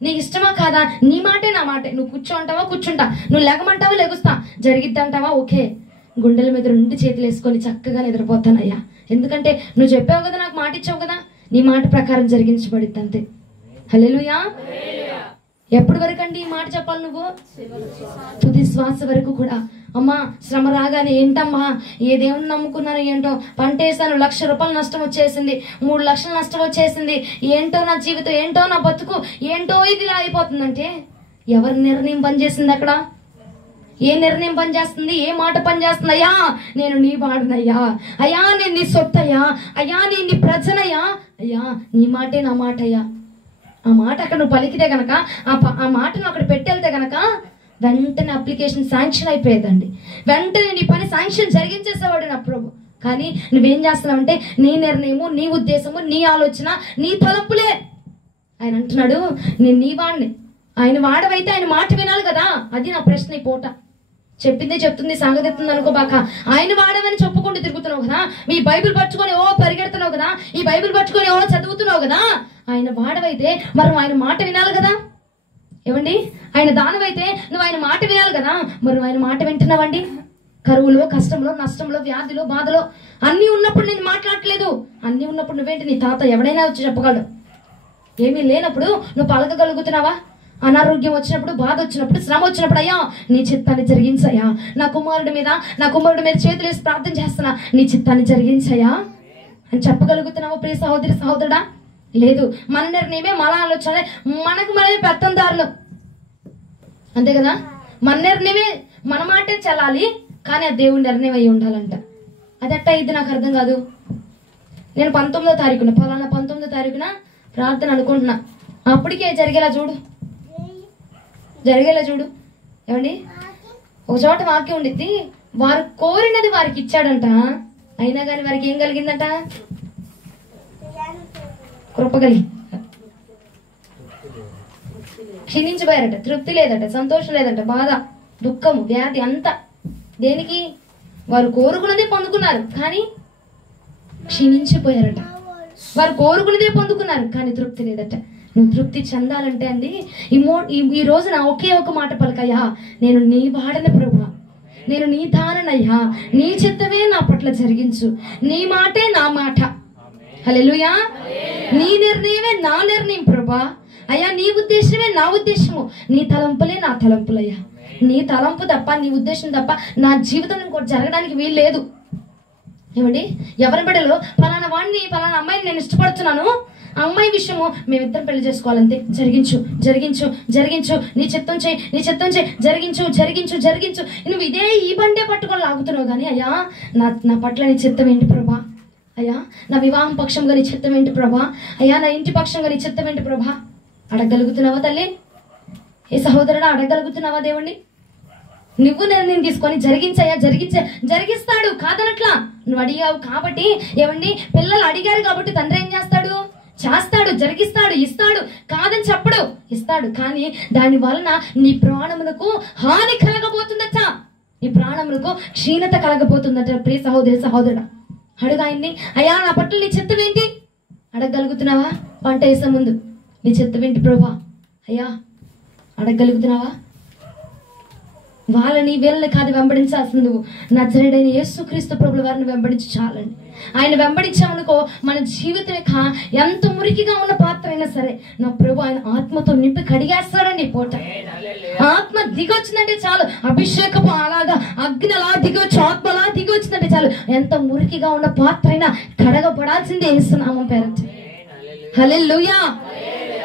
నీకు ఇష్టమా కాదా? నీ మాటే నా మాటే. నువ్వు కూర్చో అంటావా కూర్చుంటా, నువ్వు లెగమంటావా లెగుస్తా, జరిగిద్ది అంటావా ఓకే. గుండెల మీద 2 చేతులు వేసుకొని చక్కగా నిద్రపోతానయ్యా. ఎందుకంటే నువ్వు చెప్పావు కదా, నాకు మాట ఇచ్చావు కదా, నీ మాట ప్రకారం జరిగించబడిద్ది అంతే. హల్లెలూయా. ఎప్పటి వరకు అండి ఈ మాట చెప్పాలి నువ్వు? తుది శ్వాస వరకు కూడా. అమ్మా శ్రమ రాగానే ఏంటమ్మా, ఏ దేవుని నమ్ముకున్నాను ఏంటో, పంట వేసాను, 1,00,000 రూపాయలు నష్టం వచ్చేసింది, 3 లక్షలు నష్టం వచ్చేసింది, ఏంటో నా జీవితం, ఏంటో నా బతుకు, ఏంటో ఇది ఇలా అయిపోతుందంటే ఎవరి నిర్ణయం పనిచేసింది అక్కడ? ఏ నిర్ణయం పనిచేస్తుంది? ఏ మాట పనిచేస్తుంది? అయ్యా నేను నీ వాడనయ్యా, అయ్యా నేను నీ సొత్తయ్యా, అయ్యా నేను నీ ప్రజనయ్యా, అయ్యా నీ మాటే నా మాట అయ్యా. ఆ మాట అక్కడ నువ్వు పలికితే గనక, ఆ మాటను అక్కడ పెట్టెళ్తే గనక వెంటనే అప్లికేషన్ శాంక్షన్ అయిపోయేదండి. వెంటనే నీ పని శాంక్షన్ జరిగించేసేవాడు నా ప్రభు. కానీ నువ్వేం చేస్తున్నావు అంటే నీ నిర్ణయము, నీ ఉద్దేశము, నీ ఆలోచన, నీ తలంపులే. ఆయన అంటున్నాడు నేను నీ వాడిని. ఆయన వాడవైతే ఆయన మాట వినాలి కదా. అది నా ప్రశ్న ఈ పూట. చెప్పిందే చెప్తుంది, సంగతిస్తుంది అనుకోబాక. ఆయన వాడవని చెప్పుకుంటూ తిరుగుతున్నావు కదా, ఈ బైబిల్ పట్టుకొని ఓ పరిగెడుతున్నావు కదా, ఈ బైబిల్ పట్టుకొని ఓ చదువుతున్నావు కదా. ఆయన వాడవైతే మరి ఆయన మాట వినాలి కదా. ఏమండి, ఆయన దానవైతే నువ్వు ఆయన మాట వినాలి కదా. మరి ఆయన మాట వింటున్నావండి? కరువులో, కష్టంలో, నష్టంలో, వ్యాధిలో, బాధలో అన్నీ ఉన్నప్పుడు నేను మాట్లాడట్లేదు. అన్నీ ఉన్నప్పుడు నువ్వేంటి, నీ తాత ఎవడైనా వచ్చి చెప్పగలడు. ఏమీ లేనప్పుడు నువ్వు పలకగలుగుతున్నావా? అనారోగ్యం వచ్చినప్పుడు, బాధ వచ్చినప్పుడు, శ్రమ వచ్చినప్పుడు అయ్యా నీ చిత్తాన్ని జరిగించయ్యా, నా కుమారుడి మీద చేతులు వేసి ప్రార్థన చేస్తున్నా, నీ చిత్తాన్ని జరిగించయ్యా అని చెప్పగలుగుతున్నావా ప్రియ సహోదరి సహోదరుడా? లేదు. మన నిర్ణయమే, మన ఆలోచన, మనకు మనమే పెత్తందారులు, అంతే కదా. మన నిర్ణయమే, మన మాటే చలాలి, కానీ ఆ దేవుడి నిర్ణయం అయి ఉండాలంట. అది ఎట్టా ఇది నాకు అర్థం కాదు. నేను 19వ తారీఖున ఫలానా 19వ తారీఖున ప్రార్థన అనుకుంటున్నా, అప్పటికే జరిగేలా చూడు. ఏమండి, ఒక చోట వాక్యం ఉండిద్ది, వారు కోరినది వారికి ఇచ్చాడంట, అయినా కానీ వారికి ఏం కలిగిందంట? కృప కలిగి క్షీణించిపోయారట, తృప్తి లేదట, సంతోషం లేదట, బాధ, దుఃఖము, వ్యాధి అంతా దేనికి? వారు కోరుకున్నదే పొందుకున్నారు కానీ క్షీణించిపోయారట. వారు కోరుకున్నదే పొందుకున్నారు కానీ తృప్తి లేదట. నువ్వు తృప్తి చెందాలంటే అండి ఈ రోజున ఒకే ఒక మాట పలకయ్యా, నేను నీ వాడని ప్రభువా, నేను నీ దాననయ్యా, నీ చిత్తమే నా పట్ల జరిగించు, నీ మాటే నా మాట. హల్లెలూయా. నీ నిర్ణయమే నా నిర్ణయం ప్రభా, అయ్యా నీ ఉద్దేశమే నా ఉద్దేశము, నీ తలంపులే నా తలంపులయ్యా. నీ తలంపు తప్ప, నీ ఉద్దేశం తప్ప నా జీవితం ఇంకోటి జరగడానికి వీలు లేదు. ఏమండి, ఎవరి బిడ్డలో ఫలానా వాడిని, ఫలానా అమ్మాయిని నేను ఇష్టపడుతున్నాను, ఆ అమ్మాయి విషయము మేమిద్దరం పెళ్లి చేసుకోవాలంతే, జరిగించు జరిగించు జరిగించు, నీ చిత్తం చేయి, నీ చిత్తం చేయి, జరిగించు జరిగించు జరిగించు. నువ్వు ఈ బండే పట్టుకొని లాగుతున్నావు కానీ అయ్యా నా పట్ల నీ చిత్తం ఏంటి ప్రభా, అయ్యా నా వివాహం పక్షంగా నీ చిత్తం ఏంటి ప్రభా, అయ్యా నా ఇంటి పక్షంగా నీ చిత్తం ఏంటి ప్రభా? అడగలుగుతున్నావా తల్లి? ఏ సహోదరుడా అడగలుగుతున్నావా దేవుణ్ణి? నువ్వు నిర్ణయం తీసుకొని జరిగించయ్యా, జరిగిస్తాడు కాదనట్లా. నువ్వు అడిగావు కాబట్టి, ఏమండి పిల్లలు అడిగారు కాబట్టి తండ్రి ఏం చేస్తాడు? చేస్తాడు, జరిగిస్తాడు, ఇస్తాడు, కాదని చెప్పడు, ఇస్తాడు. కానీ దాని వలన నీ ప్రాణములకు హాని కలగబోతుందట, నీ ప్రాణములకు క్షీణత కలగబోతుందట. ప్రియ సహోదరి సహోదరుడా, అడుగు ఆయన్ని, అయ్యా నా పట్ల నీ చిత్తం ఏంటి? అడగగలుగుతున్నావా? పంట వేసే ముందు నీ చిత్తం ఏంటి ప్రభా అయ్యా అడగగలుగుతున్నావా? వీళ్ళని కాదు వెంబడించాల్సింది, నువ్వు నజరేయుడైన యేసుక్రీస్తు ప్రభుల వారిని వెంబడించి చాలండి. ఆయన వెంబడించామనుకో మన జీవితమే ఎంత మురికిగా ఉన్న పాత్ర అయినా సరే నా ప్రభు ఆయన ఆత్మతో నింపి కడిగేస్తాడండి. పూట ఆత్మ దిగొచ్చిందంటే చాలు, అభిషేకపు అలాగా అగ్ని అలా దిగొచ్చు, ఆత్మ అలా దిగొచ్చిందంటే చాలు, ఎంత మురికిగా ఉన్న పాత్ర అయినా కడగబడాల్సిందే యేసునామం పేరట. హల్లెలూయా.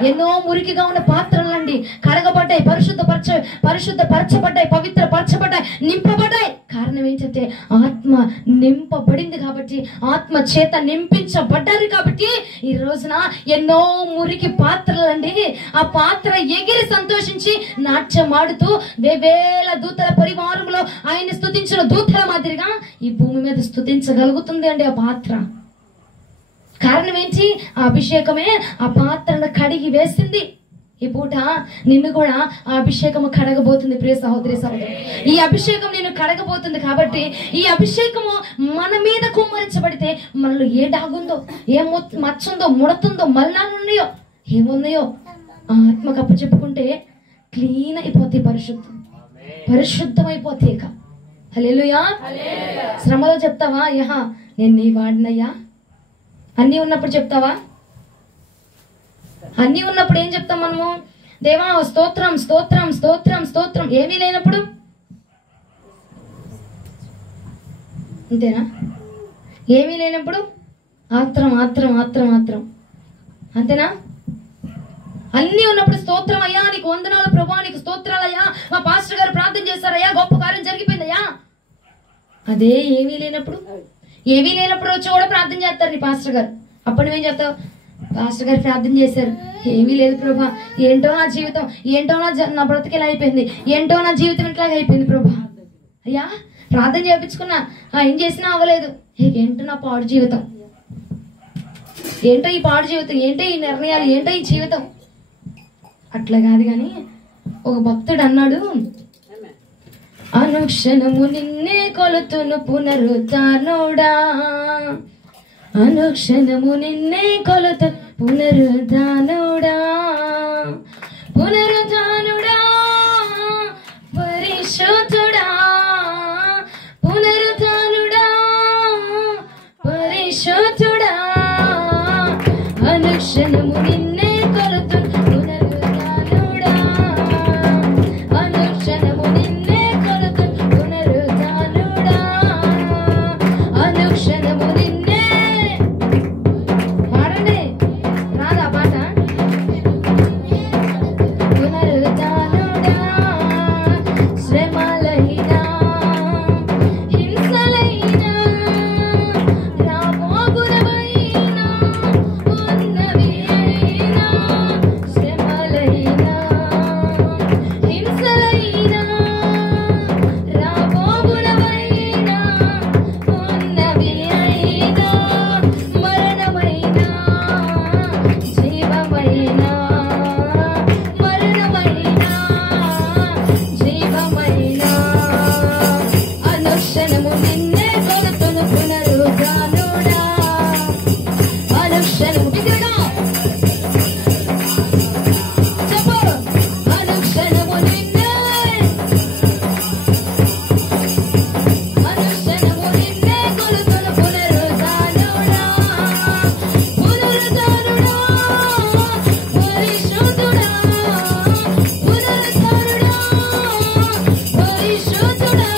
ఎన్నో మురికిగా ఉన్న పాత్రలండి కడగబడ్డాయి, పరిశుద్ధపరచబడ్డాయి, పవిత్రపరచబడ్డాయి, నింపబడ్డాయి. కారణం ఏంటంటే ఆత్మ ఆత్మ నింపబడింది కాబట్టి, ఆత్మ చేత నింపించబడ్డారు కాబట్టి ఈ రోజున ఎన్నో మురికి పాత్రలండి, ఆ పాత్ర ఎగిరి సంతోషించి నాట్యమాడుతూ వేవేల దూతల పరివారంలో ఆయన స్తుతించిన దూతల మాదిరిగా ఈ భూమి మీద స్తుతించగలుగుతుంది అండి ఆ పాత్ర. కారణం ఏంటి? ఆ అభిషేకమే ఆ పాత్రను కడిగి వేసింది. ఈ పూట నిన్ను కూడా ఆ అభిషేకము కడగబోతుంది. ప్రియ సహోదరి సహోదరి, ఈ అభిషేకం నిన్ను కడగబోతుంది. కాబట్టి ఈ అభిషేకము మన మీద కుమ్మరించబడితే మనలో ఏ డాగుందో, ఏ మచ్చుందో, ముడతుందో, మలినాలున్నాయో, ఏమున్నాయో ఆత్మకు అప్పచెప్పుకుంటే క్లీన్ అయిపోతాయి, పరిశుద్ధమైపోతాయి. ఇక హల్లెలూయా. శ్రమలో చెప్తావా యహా నేను నీ వాడినయ్యా? అన్నీ ఉన్నప్పుడు చెప్తావా? అన్నీ ఉన్నప్పుడు ఏం చెప్తాం మనము? దేవా స్తోత్రం స్తోత్రం స్తోత్రం స్తోత్రం. ఏమీ లేనప్పుడు అంతేనా? ఏమీ లేనప్పుడు ఆత్రం ఆత్రం ఆత్రం ఆత్రం, అంతేనా? అన్నీ ఉన్నప్పుడు స్తోత్రం అయ్యా, నీకు వందనాలు ప్రభా, నీకు స్తోత్రాలయ్యా, మా పాస్టర్ గారు ప్రార్థన చేశారయ్యా, గొప్ప కార్యం జరిగిపోయిందయ్యా. అదే ఏమీ లేనప్పుడు వచ్చి కూడా ప్రార్థన చేస్తారు నీ పాస్టర్ గారు. అప్పుడు నువ్వేం చెప్తావు? పాస్టర్ గారు ప్రార్థన చేశారు, ఏమీ లేదు ప్రభా, ఏంటో నా జీవితం, ఏంటో నా బ్రతికేలా అయిపోయింది, ఏంటో నా జీవితం ఇట్లాగా అయిపోయింది ప్రభా. అయ్యా ప్రార్థన చేయించుకున్నా, ఏం చేసినా అవ్వలేదు, ఏంటో నా పాడు జీవితం, ఏంటో ఈ పాడు జీవితం, ఏంటో ఈ నిర్ణయాలు, ఏంటో ఈ జీవితం. అట్లా కాదు కానీ ఒక భక్తుడు అన్నాడు, అనుక్షణము నిన్నే కొలుతును పునరుద్ధానుడా, అనుక్షణము నిన్నే కొలుతు పునరుద్ధానుడా, పునరుద్ధానుడా పరిశుద్ధుడా, పునరుద్ధానుడా పరిశుద్ధుడా, అనుక్షణము నిన్నే కొలుతు పునరుద్ధానుడా, అనుక్షణము నిన్నే కొలుతు పునరుద్ధానుడా, అనుక్షణము నిన్నే. పాడండి, రాదా పాట? పునరుద్ధానుడా, శ్రమలైనా హింసలైనా రాబోగునవైనా ఉన్నవి అయినా, శ్రమలైనా హింసలైనా రాబోగునవైనా ఉన్నవి అయినా, మరణమైనా జీవమైనా, మరణమైనా జీవమైనా, అనుక్షణము నిన్నే కొలుతును పునరుద్ధానుడా, అనుక్షణము బిగ్గరగా చెప్పు, అనుక్షణము నిన్నే, అనుక్షణము నిన్నే కొలుతును పునరుద్ధానుడా, పునరుద్ధానుడా పరిశుద్ధుడా, పునరుద్ధానుడా పరిశుద్ధుడా,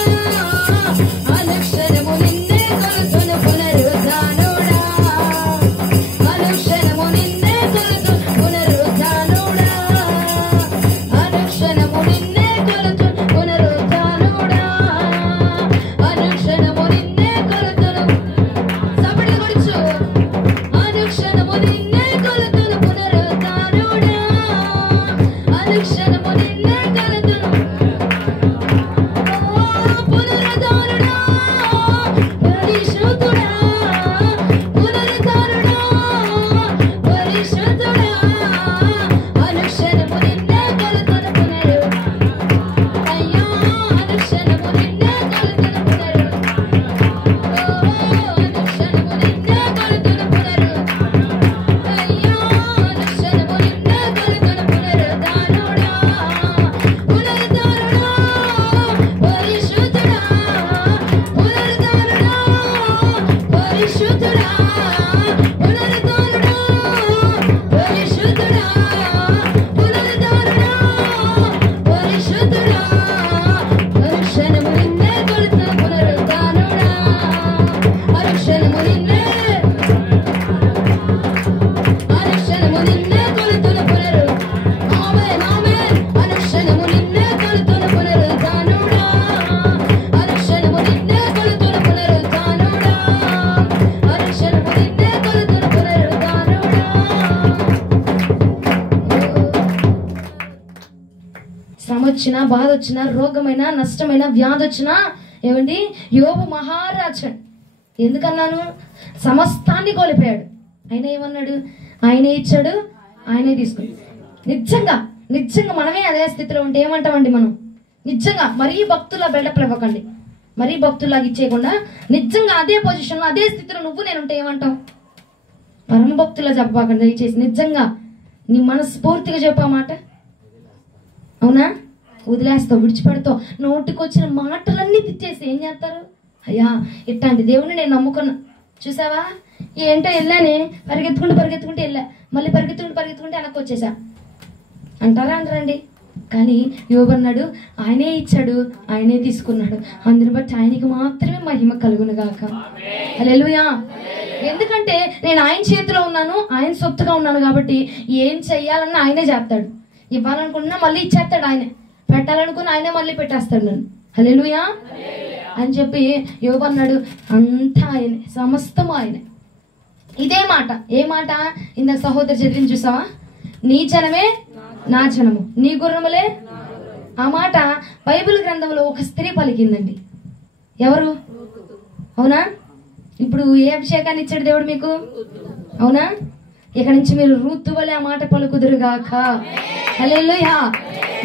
వచ్చినా, బాధ వచ్చినా, రోగమైనా, నష్టమైన, వ్యాధి వచ్చినా, ఏమండి యోబు మహారాజు. ఎందుకన్నాను? సమస్తాన్ని కోల్పోయాడు. ఆయన ఏమన్నాడు? ఆయనే ఇచ్చాడు, ఆయనే తీసుకుని. నిజంగా మనమే అదే స్థితిలో ఉంటే ఏమంటామండి మనం? నిజంగా మరీ భక్తులా బిల్డప్లు ఇవ్వకండి, మరీ భక్తులాగా ఇచ్చేయకుండా నిజంగా అదే పొజిషన్లో, అదే స్థితిలో నువ్వు నేనుంటే ఏమంటావు? పరమ భక్తులా చెప్పకండి దయచేసి. నిజంగా నీ మనస్ఫూర్తిగా చెప్పా మాట, అవునా? వదిలేస్తావు, విడిచిపెడతావు. నోటికొచ్చిన మాటలన్నీ తిట్టేసి ఏం చేస్తారు? అయ్యా ఇట్లాంటి దేవుడిని నేను నమ్ముకున్నా, చూసావా ఏంటో వెళ్ళానే, పరిగెత్తుకుంటూ వెళ్ళా, మళ్ళీ పరిగెత్తుకుంటే వెనక్కి వచ్చేసా అంటారా? అంటారండి. కానీ యోబు అన్నాడు, ఆయనే ఇచ్చాడు, ఆయనే తీసుకున్నాడు, అందుని బట్టి ఆయనకి మాత్రమే మహిమ కలుగును గాక. హల్లెలూయా. ఎందుకంటే నేను ఆయన చేతిలో ఉన్నాను, ఆయన సొత్తుగా ఉన్నాను కాబట్టి ఏం చెయ్యాలన్నా ఆయనే చేస్తాడు. ఇవ్వాలనుకున్నా మళ్ళీ ఇచ్చేస్తాడు ఆయనే, పెట్టాలనుకున్నా ఆయనే మళ్ళీ పెట్టేస్తాడు నన్ను. హల్లెలూయా అని చెప్పి యోబు అన్నాడు, అంతా ఆయనే, సమస్తము ఆయనే. ఇదే మాట, ఏ మాట ఇందాక సహోదరి చదివిని చూసావా? నీ జనమే నా జనము, నీ గుర్రములే. ఆ మాట బైబిల్ గ్రంథంలో ఒక స్త్రీ పలికిందండి. ఎవరు? అవునా? ఇప్పుడు ఏ అభిషేకాన్ని ఇచ్చాడు దేవుడు మీకు? అవునా? ఇక్కడి నుంచి మీరు రూతు వలె ఆ మాట పలుకుదురుగాక. హల్లెలూయా.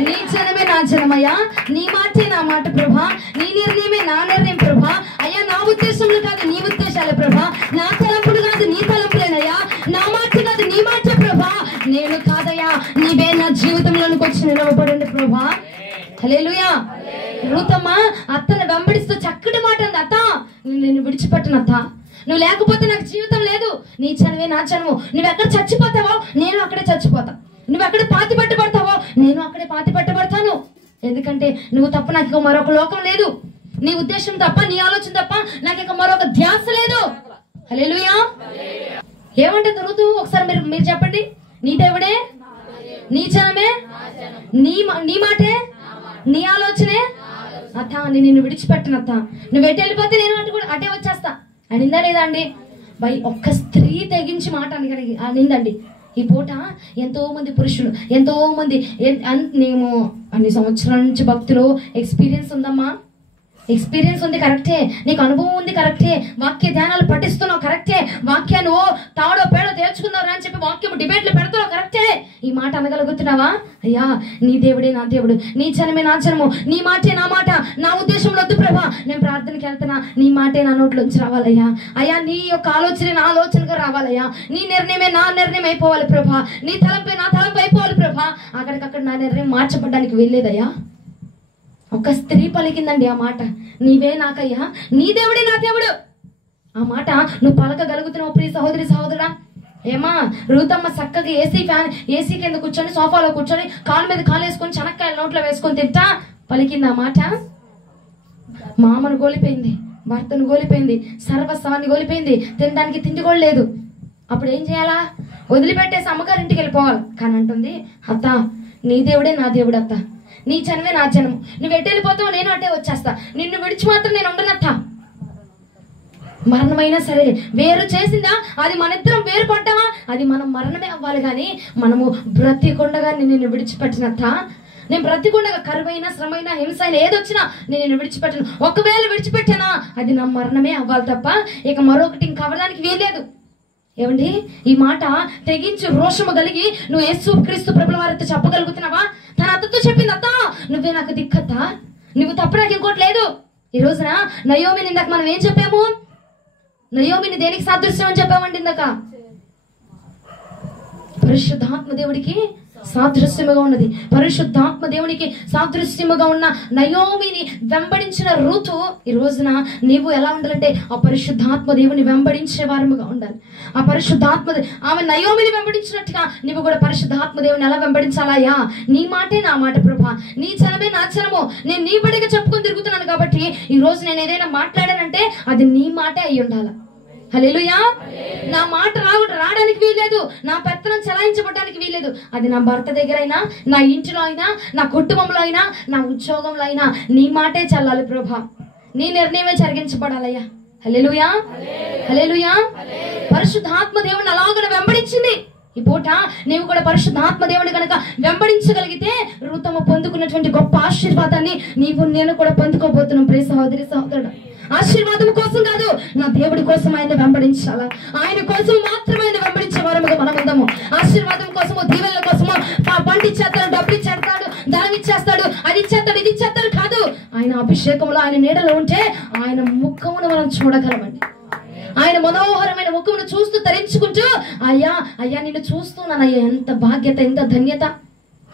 నీ జనమే నా జనమయ్యా, నీ మాటే నా మాట ప్రభా, నీ నిర్ణయమే నా నిర్ణయం ప్రభా. అయ్యా నా ఉద్దేశములు కాదు నీ ఉద్దేశాలే ప్రభా, నా తలంపులు కాదు నీ తలంపులేనయ్యా, నా మాట కాదు నీ మాటే ప్రభా. నేను కాదయ్యా, నీవే నా జీవితంలోనికి వచ్చి నిలవబడండి ప్రభా. హల్లెలూయా. రూతమ్మ అత్తను వెంబడిస్తూ చక్కటి మాట అంది, అత్త నేను విడిచిపెట్టను అత్త, నువ్వు లేకపోతే నాకు జీవితం లేదు, నీ జనమే నా జనము. నువ్వు ఎక్కడ చచ్చిపోతావో నేను అక్కడే చచ్చిపోతా, నువ్వు ఎక్కడ పాతి పట్టబడతావో నేను అక్కడే పాతి పట్టబడతాను. ఎందుకంటే నువ్వు తప్ప నాకు ఇక మరొక లోకం లేదు, నీ ఉద్దేశం తప్ప, నీ ఆలోచన తప్ప నాకు ఇక మరొక ధ్యాస లేదు. హల్లెలూయా. ఏమంటుంది ఋతు? ఒకసారి మీరు చెప్పండి. నీ దేవుడే, నీ జనమే, నీ మాటే, నీ ఆలోచనే. అత్త నిన్ను విడిచిపెట్టను అత్త, నువ్వు ఎటు వెళ్ళిపోతే నేను అటు కూడా అటే వచ్చేస్తా అనిందా లేదా అండి? ఒక్క స్త్రీ తెగించి మాట అనిందండి. ఈ పూట ఎంతో మంది పురుషులు, ఎంతో మంది మేము అన్ని సంవత్సరాల నుంచి భక్తులు ఎక్స్పీరియన్స్ ఉందమ్మా, ఎక్స్పీరియన్స్ ఉంది కరెక్టే, నీకు అనుభవం ఉంది కరెక్టే, వాక్య ధ్యానాలు పఠిస్తున్నావు కరెక్టే, వాక్యాన్ని తాడో పేడో తేల్చుకున్నావు అని చెప్పి వాక్యం డిబేట్లు పెడుతున్నావు కరెక్టే. ఈ మాట అనగలుగుతున్నావా? అయ్యా నీ దేవుడే నా దేవుడు, నీ జనమే నా జనము, నీ మాటే నా మాట, నా ఉద్దేశంలో వద్దు ప్రభా, నేను ప్రార్థనకి వెళ్తున్నా, నీ మాటే నా నోట్లోంచి రావాలయ్యా. అయ్యా నీ యొక్క ఆలోచన నా ఆలోచనగా రావాలయ్యా, నీ నిర్ణయమే నా నిర్ణయం అయిపోవాలి ప్రభా, నీ తలంపే నా తలంపు అయిపోవాలి ప్రభా. అక్కడికక్కడ నా నిర్ణయం మార్చబడ్డానికి వెళ్ళలేదయ్యా. ఒక స్త్రీ పలికిందండి ఆ మాట, నీవే నాకయ్యా, నీ దేవుడే నా దేవుడు. ఆ మాట నువ్వు పలకగలుగుతున్నావు ప్రియ సహోదరి సహోదరుడా? ఏమా రూతమ్మ చక్కగా ఏసీ కింద కూర్చొని, సోఫాలో కూర్చొని, కాలు మీద కాలు వేసుకొని, చెనక్కాయలు నోట్లో వేసుకొని తింటా పలికింది ఆ మాట. మామను గోలిపోయింది, భర్తను గోలిపోయింది, సర్వస్వాన్ని గోలిపోయింది, తినడానికి తిండి కూడా లేదు. అప్పుడు ఏం చేయాలా? వదిలిపెట్టేసి అమ్మగారింటికి వెళ్ళిపోవాలి. కానీ అంటుంది, అత్త నీ దేవుడే నా దేవుడు అత్త, నీ జనమే నా జనము, నువ్వు ఎటు వెళ్ళిపోతావు నేను అటే వచ్చేస్తా, నిన్ను విడిచి మాత్రం నేను ఉండనత్తా. మరణమైనా సరే వేరు చేసిందా, అది మన ఇద్దరం వేరు పడ్డామా, అది మనం మరణమే అవ్వాలి. కానీ మనము బ్రతికుండగా నిన్ను విడిచిపెట్టినత్తా, నేను బ్రతికుండగా కరువైనా, శ్రమైనా, హింస అయినా ఏదొచ్చినా నేను నిన్ను విడిచిపెట్టను. ఒకవేళ విడిచిపెట్టానా అది నా మరణమే అవ్వాలి తప్ప ఇక మరొకటి ఇంక అవ్వడానికి వీలేదు. ఏమండి ఈ మాట తెగించి రోషము కలిగి నువ్వు యేసు క్రీస్తు ప్రభుల వారితో చెప్పగలుగుతున్నావా? తన అత్తతో చెప్పింది, అత్త నువ్వే నాకు దిక్కత్తా, నువ్వు తప్ప నాకు ఇంకోటి లేదు. ఈ రోజున నయోమిని ఇందాక మనం ఏం చెప్పాము? నయోమిని దేనికి సాదృశ్యం అని చెప్పామండి ఇందాక? పరిశుద్ధాత్మ దేవుడికి సాదృశ్యముగా ఉన్నది. పరిశుద్ధాత్మ దేవునికి సాదృశ్యముగా ఉన్న నయోమిని వెంబడించిన ఋతు ఈ రోజున నీవు ఎలా ఉండాలంటే ఆ పరిశుద్ధాత్మ దేవుని వెంబడించే వారముగా ఉండాలి. ఆ పరిశుద్ధాత్మ ఆమె నయోమిని వెంబడించినట్టుగా నీవు కూడా పరిశుద్ధాత్మ దేవుని ఎలా వెంబడించాలయ్యా? నీ మాటే నా మాట ప్రభా, నీ జనమే నా జనము, నేను నీ బడిగా చెప్పుకొని తిరుగుతున్నాను కాబట్టి ఈ రోజు నేను ఏదైనా మాట్లాడానంటే అది నీ మాటే అయి ఉండాలి. హల్లెలూయా. నా మాట రావడానికి వీల్లేదు, నా పెత్తనం చలాయించబడడానికి వీల్లేదు. అది నా భర్త దగ్గర అయినా, నా ఇంటిలో అయినా, నా కుటుంబంలో అయినా, నా ఉద్యోగంలో అయినా నీ మాటే చల్లాలి ప్రభా, నీ నిర్ణయమే జరిగించబడాలయ్యా. హల్లెలూయా, హల్లెలూయా. పరిశుద్ధాత్మ దేవుని అలాగ వెంబడించింది. ఈ పూట నీవు కూడా పరిశుద్ధాత్మ దేవుని కనుక వెంబడించగలిగితే ఋతము పొందుకున్నటువంటి గొప్ప ఆశీర్వాదాన్ని నేను కూడా పొందుకోబోతున్నాం. ప్రియ సహోదరి సహోదరుడు, ఆశీర్వాదం కోసం కాదు, నా దేవుడి కోసం ఆయన వెంబడించాలా, ఆయన కోసం మాత్రమే ఆయన వెంబడించే వారముగా మనం ఉందాము. ఆశీర్వాదం కోసము, దీవెనల కోసము పంట ఇచ్చేస్తాడు, డబ్బులు ఇచ్చేస్తాడు, ధనం ఇచ్చేస్తాడు, అది ఇచ్చేస్తాడు, ఇది ఇచ్చేస్తాడు కాదు. ఆయన అభిషేకంలో, ఆయన నీడలో ఉంటే ఆయన ముఖమును మనం చూడగలమండి. ఆయన మనోహరమైన ముఖమును చూస్తూ తరించుకుంటూ, అయ్యా అయ్యా నిన్ను చూస్తున్నానయ్యా, ఎంత భాగ్యత, ఎంత ధన్యత.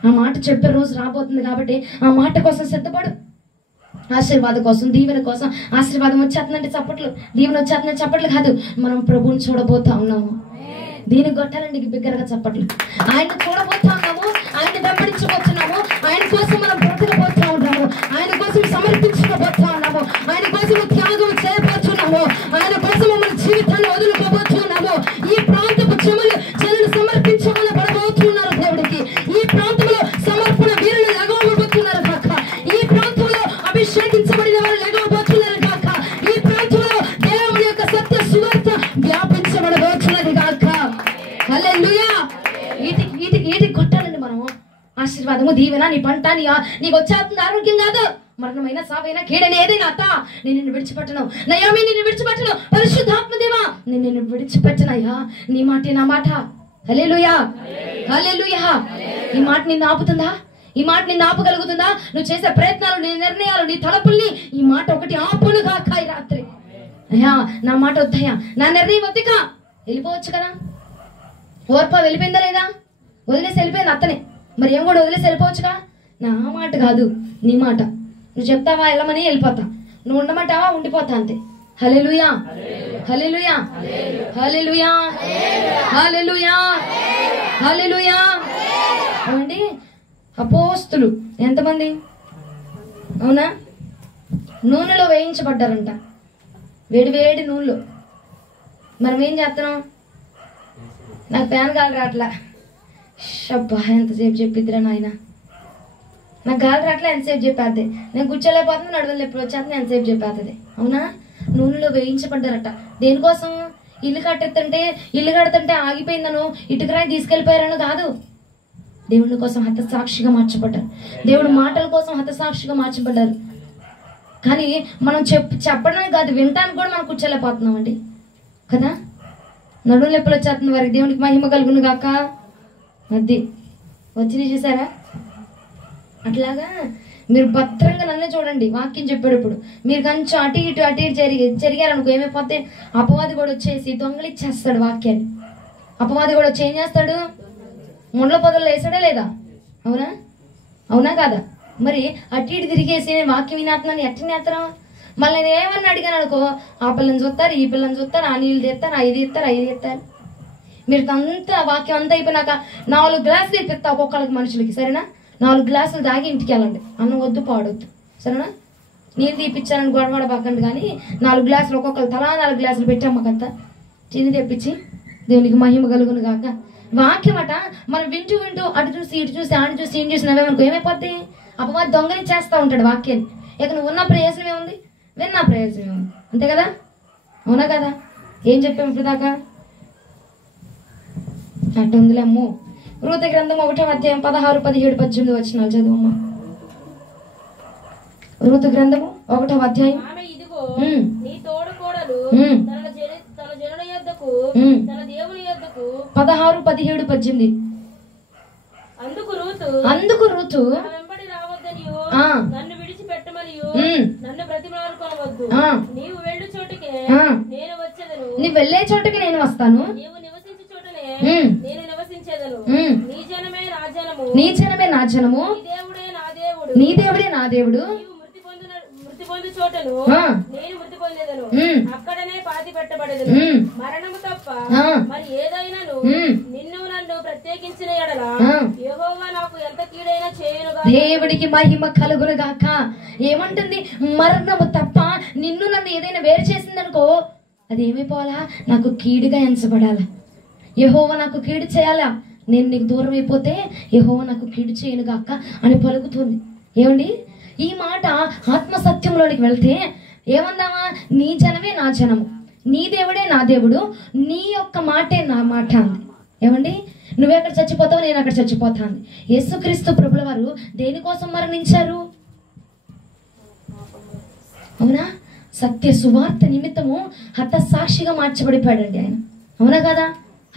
ఆ మాట చెప్పే రోజు రాబోతుంది కాబట్టి ఆ మాట కోసం సిద్ధపడు. ఆశీర్వాదం కోసం, దీవెన కోసం. ఆశీర్వాదం వచ్చేస్తుందంటే చప్పట్లు, దీవెన వచ్చేస్తుందంటే చప్పట్లు కాదు, మనం ప్రభువుని చూడబోతా ఉన్నాము. దీనికి కొట్టాలండి బిగ్గరగా చప్పట్లు. ఆయన చూడబోతా ఉన్నాము, ఆయన వెంబడించబోతున్నాము, ఆయన కోసం మనం బ్రతకబోతా ఉన్నాము, ఆయన కోసం సమర్పించుకోబోతా ఉన్నాము, ఆయన కోసం త్యాగం చేయబోతున్నాము, ఆయన కోసం మన జీవితాన్ని వదులుకోబోతున్నాము. ఈ ప్రాంతపు జనులు సమర్పించమని పడబోతున్నారు దేవుడికి. ఈ ప్రాంతంలో సమర్పణ వీరులు ఎగవబోతున్నారు కాక, ఈ ప్రాంతంలో అభిషేకించబడిన వారు ఎగవబోతున్నారు కాక, ఈ ప్రాంతంలో దేవుని యొక్క సత్య సువార్త వ్యాపించబడబోతున్నది కాక. హల్లెలూయా. వీటికి కొట్టాలండి మనం. ఆశీర్వాదము, దీవెన, నీ పంట, నీకు వచ్చేస్తుంది ఆరోగ్యం కాదు, మరణమైన సావైనా కీడని ఏదైనా అత్త నేను నిన్ను విడిచిపెట్టను, నయామి నిన్ను విడిచిపెట్టను, పరిశుద్ధాత్మ దేవా నేను నిన్ను విడిచిపెట్టనయ్యా, నీ మాట నా మాట. హల్లెలూయా, హల్లెలూయా. ఈ మాట నిన్ను ఆపుతుందా? ఈ మాట నిన్ను ఆపగలుగుతుందా? నువ్వు చేసే ప్రయత్నాలు, నీ నిర్ణయాలు, నీ తలపుల్ని ఈ మాట ఒకటి ఆపునుగా కాయి రాత్రి. అయ్యా నా మాట వద్దయ్యా, నా నిర్ణయం వద్దుగా, వెళ్ళిపోవచ్చు కదా. ఓర్ప వెళ్ళిపోయిందా లేదా? వదిలేసి వెళ్ళిపోయింది అత్తనే, మరి ఏం కూడా వదిలేసి వెళ్ళిపోవచ్చుగా. నా మాట కాదు, నీ మాట. నువ్వు చెప్తావా వెళ్ళమని వెళ్ళిపోతా, నువ్వు ఉండమంటావా ఉండిపోతా, అంతే. హల్లెలూయా, హల్లెలూయా, హల్లెలూయా, హల్లెలూయా, హల్లెలూయా. ఏమండి అపోస్తులు ఎంతమంది అవునా నూనెలో వేయించబడ్డారంట, వేడి వేడి నూనెలో. మనం ఏం చేస్తున్నాం? నాకు ఫ్యాన్ గాలి రాట్లా, షబ్బా ఎంతసేపు చెప్పిద్దిరా నాయన, నాకు గాలి రాట్లా, ఎంతసేపు చెప్పేద్ది, నేను కూర్చోలేకపోతుంది, నడువలు ఎప్పుడు వచ్చేస్తుంది, ఎంతసేపు చెప్పేస్తుంది. అవునా? నూనెలో వేయించబడ్డారట. దేనికోసం? ఇల్లు కడుతుంటే ఆగిపోయిందను, ఇటుకరాయి తీసుకెళ్ళిపోయారను కాదు, దేవుని కోసం హతసాక్షిగా మార్చబడ్డారు, దేవుడి మాటల కోసం హతసాక్షిగా మార్చబడ్డారు. కానీ మనం చెప్పడానికి కాదు, వినటానికి కూడా మనం కూర్చోలేకపోతున్నామండి కదా. నడువులు ఎప్పుడు వచ్చేస్తుంది వారికి, దేవునికి మహిమ కలుగును గాక. అది వచ్చి చూసారా? అట్లాగా మీరు భద్రంగా నన్నే చూడండి. వాక్యం చెప్పేటప్పుడు మీరు కొంచెం అటు ఇటు జరిగారనుకో ఏమైపోతే, అపవాది కూడా వచ్చేసి దొంగలిచ్చేస్తాడు వాక్యాన్ని. అపవాది కూడా వచ్చి ఏం చేస్తాడు? ముండ్ల పొదల్లో వేసాడా లేదా? అవునా? అవునా కాదా? మరి అటు ఇటు తిరిగేసి వాక్యం వినేస్తున్నాను ఎట్ట నేత్తరం? మళ్ళీ నేను ఏమన్నా అడిగాను అనుకో, ఆ పిల్లని చూస్తారు, ఈ పిల్లని చూస్తారు, ఆ నీళ్ళు తెస్తారు, ఐదు ఇస్తారు. మీరు అంతా వాక్యం అంతా అయిపోయినాక 4 గ్లాసులు ఇప్పిస్తా ఒక్కొక్కరికి మనుషులకి, సరేనా? 4 గ్లాసులు తాగి ఇంటికి వెళ్ళండి, అన్నం వద్దు పాడొద్దు, సరేనా? నీళ్ళు తీపిచ్చానని గొడవడ పక్కండి, కానీ 4 గ్లాసులు ఒక్కొక్కరు తలా 4 గ్లాసులు పెట్టామకంతా చిన్ని తెప్పించి దేవునికి మహిమ కలుగును గాక. వాక్యం అట మనం వింటూ అటు చూసి ఇటు చూసి ఆడు చూసి ఇటు చూసి నవ్వేమనుకో ఏమైపోద్ది? అపవాది దొంగని చేస్తూ ఉంటాడు వాక్యాన్ని. ఇక నువ్వు ఉన్న ప్రయోజనం ఏముంది? విన్న ప్రయోజనం ఏముంది? అంతే కదా? అవునా కదా? ఏం చెప్పాము ఇప్పుడు దాకా? అటు ఉందిలే అమ్ము. రూతు గ్రంథం 1వ అధ్యాయం 16, 17, 18 వచనాలు చదువమ్మా. రూతు గ్రంథము 1వ అధ్యాయం. నీ తోడుకోడలు తన జనుల యొద్దకు, తన దేవుని యొద్దకు 16, 17, 18. అందుకు రూతు వెంబడి రావద్దనియు, నన్ను విడిచిపెట్టమనియు, నన్ను బ్రతిమాలుకొనవద్దు. నీవు వెళ్ళు చోటికే నేను వచ్చేదను, నీవు వెళ్ళే చోటుకి నేను వస్తాను, నీవు నివసించే చోటనే నేను నివసించేదను. నీ జనమే నా జనము, నీ జనమే నా జనము, నీ దేవుడే నా దేవుడు, నీ దేవుడే నా దేవుడు. మృతి పొందు చోటను నేను మృతి పొందేదను, అక్కడనే పాతి పెట్టబడేదను. మరణము తప్ప మరి ఏదైనాను నిన్ను నన్ను ప్రత్యేకించిన ఎడల యెహోవా నాకు ఎంత కీడైనా చేయునుగా. దేవుడికి మహిమ కలుగును గాక. ఏమంటుంది? మరణము తప్ప నిన్ను నన్ను ఏదైనా వేరు చేసిందనుకో అది ఏమైపోవాలా? నాకు కీడుగా ఎంచబడాలా. యెహోవా నాకు కీడు చేయాలా. నేను నీకు దూరం అయిపోతే యెహోవా నాకు కీడు చేయను గాక అని పలుకుతుంది. ఏమండి ఈ మాట ఆత్మసత్యంలోనికి వెళ్తే ఏమందామా? నీ జనమే నా జనము, నీ దేవుడే నా దేవుడు, నీ యొక్క మాటే నా మాట అంది. ఏమండి నువ్వెక్కడ చచ్చిపోతావు, నేను అక్కడ చచ్చిపోతాను. యేసుక్రీస్తు ప్రభుల వారు దేనికోసం మరణించారు? అవునా? సత్య సువార్త నిమిత్తము హతసాక్షిగా మార్చబడిపోయాడండి ఆయన. అవునా కదా?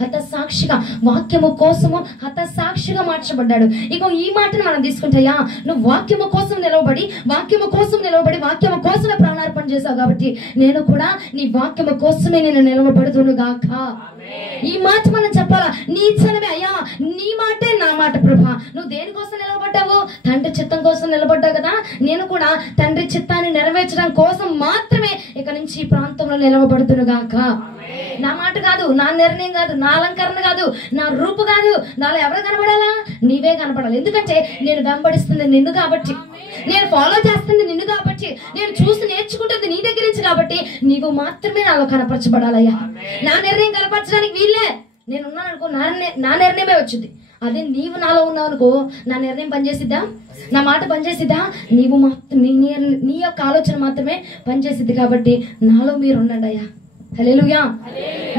హతసాక్షిగా, వాక్యము కోసము హతసాక్షిగా మార్చబడ్డాడు. ఇక ఈ మాటను మనం తీసుకుంటాయా, నువ్వు వాక్యము కోసం నిలవబడి వాక్యము కోసమే ప్రాణార్పణ చేశావు కాబట్టి నేను కూడా నీ వాక్యము కోసమే నేను నిలవబడుతును గాక. ఈ మాట మనం చెప్పాలా? నీ ఇచ్చనమే అయ్యా, నీ మాటే నా మాట ప్రభా. నువ్వు దేనికోసం నిలబడ్డావు? తండ్రి చిత్తం కోసం నిలబడ్డావు కదా. నేను కూడా తండ్రి చిత్తాన్ని నెరవేర్చడం కోసం మాత్రమే ఇక నుంచి ఈ ప్రాంతంలో నిలవబడుతును గాక. నా మాట కాదు, నా నిర్ణయం కాదు, నా అలంకరణ కాదు, నా రూపు కాదు, నాలో ఎవరు కనబడాలా? నీవే కనబడాలి. ఎందుకంటే నేను వెంబడిస్తుంది నిన్ను కాబట్టి, నేను ఫాలో చేస్తుంది నిన్ను కాబట్టి, నేను చూసి నేర్చుకుంటుంది నీ దగ్గర నుంచి కాబట్టి నీవు మాత్రమే నాలో కనపరచబడాలయ్యా. నా నిర్ణయం కనపరచడానికి వీళ్ళే. నేను ఉన్నాను అనుకో, నా నిర్ణయమే వచ్చింది. అదే నీవు నాలో ఉన్నావు అనుకో, నా నిర్ణయం పనిచేసిద్దా? నా మాట పనిచేసిద్దా? నీవు మాత్రం నీ యొక్క ఆలోచన మాత్రమే పనిచేసిద్ది. కాబట్టి నాలో మీరు ఉండండి అయ్యా. హల్లెలూయా.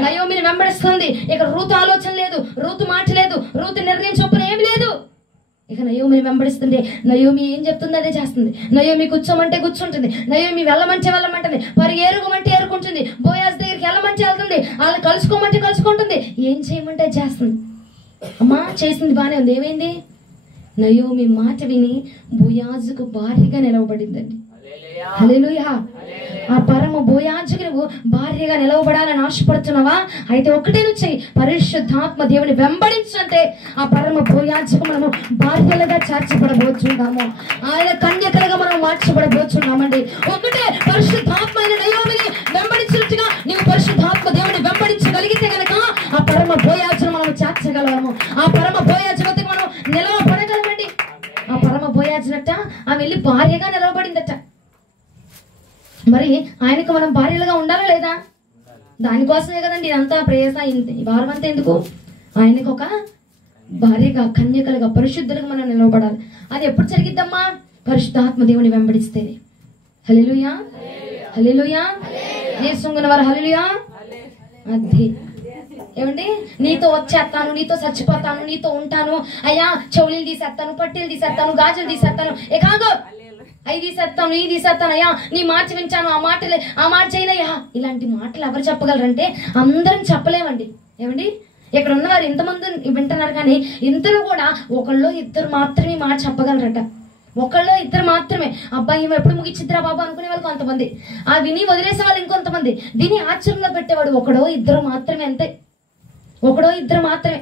నయోమిని వెంబడిస్తుంది. ఇక రూతు ఆలోచన లేదు, రూతు మాట లేదు, రూతు నిర్ణయం చొప్పున ఏమి లేదు. ఇక నయోమిని వెంబడిస్తుంది. నయోమి ఏం చెప్తుంది అదే చేస్తుంది. నయోమి కూర్చోమంటే కూర్చుంటుంది, నయోమి వెళ్ళమంటే వెళ్ళమంటుంది, ఏరుకోమంటే ఏరుకుంటుంది, బోయాజ్ దగ్గరికి వెళ్ళమంటే వెళ్తుంది, వాళ్ళని కలుసుకోమంటే కలుసుకుంటుంది, ఏం చేయమంటే చేస్తుంది. అమ్మా చేసింది బానే ఉంది. ఏమైంది? నయోమి మాట విని బోయాజుకు భార్యగా నిలవబడిందండి. హల్లెలూయా. ఆ పరమ బోయాజుకు నువ్వు భార్యగా నిలవబడాలని ఆశపడుతున్నావా? అయితే ఒకటే నువ్వు చెయ్యి, పరిశుద్ధాత్మ దేవుని వెంబడించంటే ఆ పరమ బోయాజుకు మనము భార్యలుగా చేర్చబడబోచున్నాము, ఆయన కన్యకలుగా మనం మార్చబడబోచున్నామండి. ఒకటే, పరిశుద్ధాత్మ అయిన నయోమిని వెంబడించినట్టుగా నీవు పరిశుద్ధాత్మ దేవుని వెంబడించగలిగితే గనక ఆ పరమ బోయాజును మనం చేర్చగలము, ఆ పరమ బోయాజు వద్దకు మనం నిలవబడగలమండి. ఆ పరమ బోయాజునట్ట ఆమె వెళ్ళి భార్యగా నిలవబడిందట. మరి ఆయనకు మనం భార్యలుగా ఉండాలా లేదా? దానికోసమే కదండి ఇదంతా ప్రేయస. ఈ వారం అంతా ఎందుకు? ఆయనకు ఒక భార్యగా, కన్యకలుగా, పరిశుద్ధులుగా మనం నిలవబడాలి. అది ఎప్పుడు జరిగిద్దమ్మా? పరిశుద్ధాత్మ దేవుని వెంబడిస్తేనే. హల్లెలూయా, హల్లెలూయా. నేర్చుకున్న వారు హల్లెలూయా. అది ఏమండి, నీతో వచ్చేస్తాను, నీతో చచ్చిపోతాను, నీతో ఉంటాను అయ్యా, చెవులు తీసేస్తాను, పట్టీలు తీసేస్తాను, గాజులు తీసేస్తాను, కాదు అవి తీసేస్తాను, ఈ తీసేస్తాను అయ్యా, నీ మాట వింటాను, ఆ మాట చేయనయ్యా. ఇలాంటి మాటలు ఎవరు చెప్పగలరంటే అందరం చెప్పలేమండి. ఏమండి, ఇక్కడ ఉన్నవారు ఇంతమంది వింటున్నారు కానీ ఇంతలో కూడా ఒకళ్ళు ఇద్దరు మాత్రమే మాట చెప్పగలరట. ఒకళ్ళు ఇద్దరు మాత్రమే. అబ్బాయి ఎప్పుడు ముగిచ్చిద్దిరా బాబా అనుకునే వాళ్ళు కొంతమంది, ఆ విని వదిలేసే వాళ్ళు ఇంకొంతమంది, దీన్ని ఆశ్చర్యంలో పెట్టేవాడు ఒకడో ఇద్దరు మాత్రమే. అంతే, ఒకడో ఇద్దరు మాత్రమే.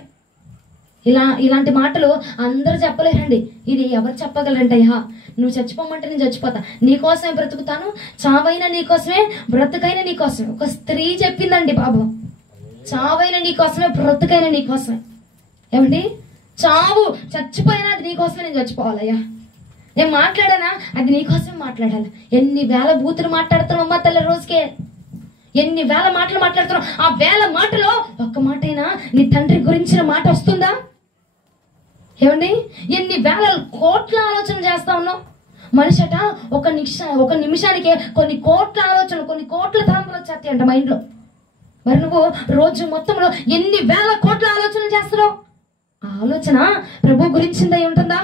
ఇలాంటి మాటలు అందరూ చెప్పలేరండి. ఇది ఎవరు చెప్పగలరంటయ్యా? నువ్వు చచ్చిపోమంటే నేను చచ్చిపోతా, నీకోసమే బ్రతుకుతాను, చావైనా నీకోసమే, బ్రతుకైనా నీకోసమే. ఒక స్త్రీ చెప్పిందండి బాబు, చావైనా నీకోసమే, బ్రతుకైనా నీకోసమే. ఏమండి, చావు చచ్చిపోయినా అది నీకోసమే, నేను చచ్చిపోవాలయ్యా. నేను మాట్లాడానా అది నీకోసమే మాట్లాడాలి. ఎన్ని వేల బూతులు మాట్లాడుతున్నావు తల్లి రోజుకే, ఎన్ని వేల మాటలు మాట్లాడుతున్నావు. ఆ వేల మాటలో ఒక్క మాట అయినా నీ తండ్రి గురించిన మాట వస్తుందా? ఏమండి, ఎన్ని వేల కోట్ల ఆలోచన చేస్తా ఉన్నావు. మనిషి అట ఒక నిమిషానికి కొన్ని కోట్ల ఆలోచనలు, కొన్ని కోట్ల తలంపులు వచ్చేస్తాయి అంట మైండ్లో. మరి నువ్వు రోజు మొత్తంలో ఎన్ని వేల కోట్ల ఆలోచనలు చేస్తున్నావు? ఆ ఆలోచన ప్రభు గురించిందై ఉంటుందా?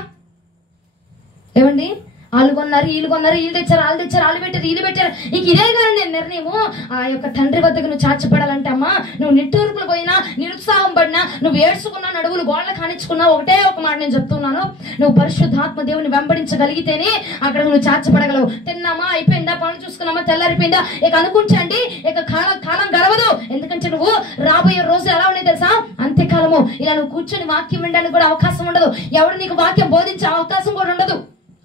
ఏమండి, వాళ్ళు కొన్నారు, వీళ్ళు కొన్నారు, వీళ్ళు తెచ్చారు, వాళ్ళు తెచ్చారు, వాళ్ళు పెట్టారు, వీళ్ళు పెట్టారు. ఇంక ఇదే కానీ నేను నిర్ణయము. ఆ యొక్క తండ్రి వద్దకు నువ్వు చాచపడాలంటే అమ్మా, నువ్వు నిట్టూర్పులు పోయినా, నిరుత్సాహం పడినా, నువ్వు ఏడ్చుకున్నా, నడువులు గోళ్ళ కానిచ్చుకున్నా, ఒకటే ఒక మాట నేను చెప్తున్నాను, నువ్వు పరిశుద్ధాత్మ దేవుని వెంబడించగలిగితేనే అక్కడ నువ్వు చాచపడగలవు. తిన్నామా, అయిపోయిందా, పనులు చూసుకున్నామా, తెల్లారిపోయిందా, ఇక అనుకుంటండి, ఇక కాలం గడవదు. ఎందుకంటే నువ్వు రాబోయే రోజులు ఎలా ఉన్నాయి తెలుసా? అంత్యకాలము. ఇలా నువ్వు కూర్చొని వాక్యం వినడానికి కూడా అవకాశం ఉండదు. ఎవరు నీకు వాక్యం బోధించే అవకాశం కూడా ఉండదు.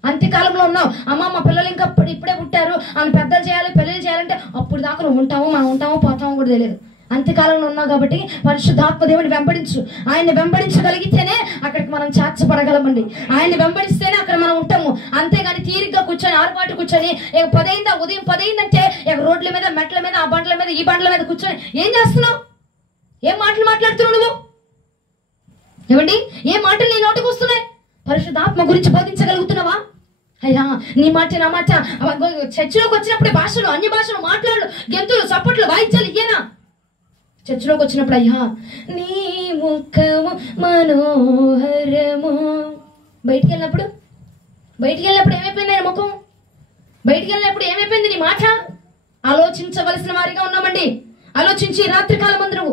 అంత్యకాలంలో ఉన్నావు. అమ్మ, మా పిల్లలు ఇంకా ఇప్పుడే పుట్టారు, వాళ్ళు పెద్దలు చేయాలి, పెళ్ళిళ్ళు చేయాలంటే అప్పుడు దాకా నువ్వు ఉంటావు, మనం ఉంటామో పోతామో కూడా తెలియదు. అంత్యకాలంలో ఉన్నావు కాబట్టి పరిశుద్ధాత్మ దేవుని వెంబడించు. ఆయన్ని వెంబడించగలిగితేనే అక్కడికి మనం చేర్చబడగలమండి. ఆయన్ని వెంబడిస్తేనే అక్కడ మనం ఉంటాము. అంతేగాని తీరిగ్గా కూర్చొని, ఆరుపాటు కూర్చొని, ఉదయం 10 అయిందంటే రోడ్ల మీద, మెట్ల మీద, ఆ బండ్ల మీద, ఈ బండ్ల మీద కూర్చొని ఏం చేస్తున్నావు? ఏం మాటలు మాట్లాడుతున్నావు నువ్వు? ఏమండి, ఏ మాటలు నీ నోటికి వస్తున్నాయి? పరిశుద్ధాత్మ గురించి బోధించగలుగుతున్నావా? అయ్యా, నీ మాట నా మాట. చర్చిలోకి వచ్చినప్పుడే భాషలు, అన్య భాషలు మాట్లాడు, గెంతులు, చప్పట్లు, వాయిద్యాలు ఇయ్యేనా? చర్చిలోకి వచ్చినప్పుడు అయ్యా నీ ముఖము మనోహరము, బయటికి వెళ్ళినప్పుడు ఏమైపోయింది ఆయన ముఖం? బయటికి వెళ్ళినప్పుడు ఏమైపోయింది నీ మాట? ఆలోచించవలసిన వారిగా ఉన్నామండి. ఆలోచించి రాత్రికాలం అందరూ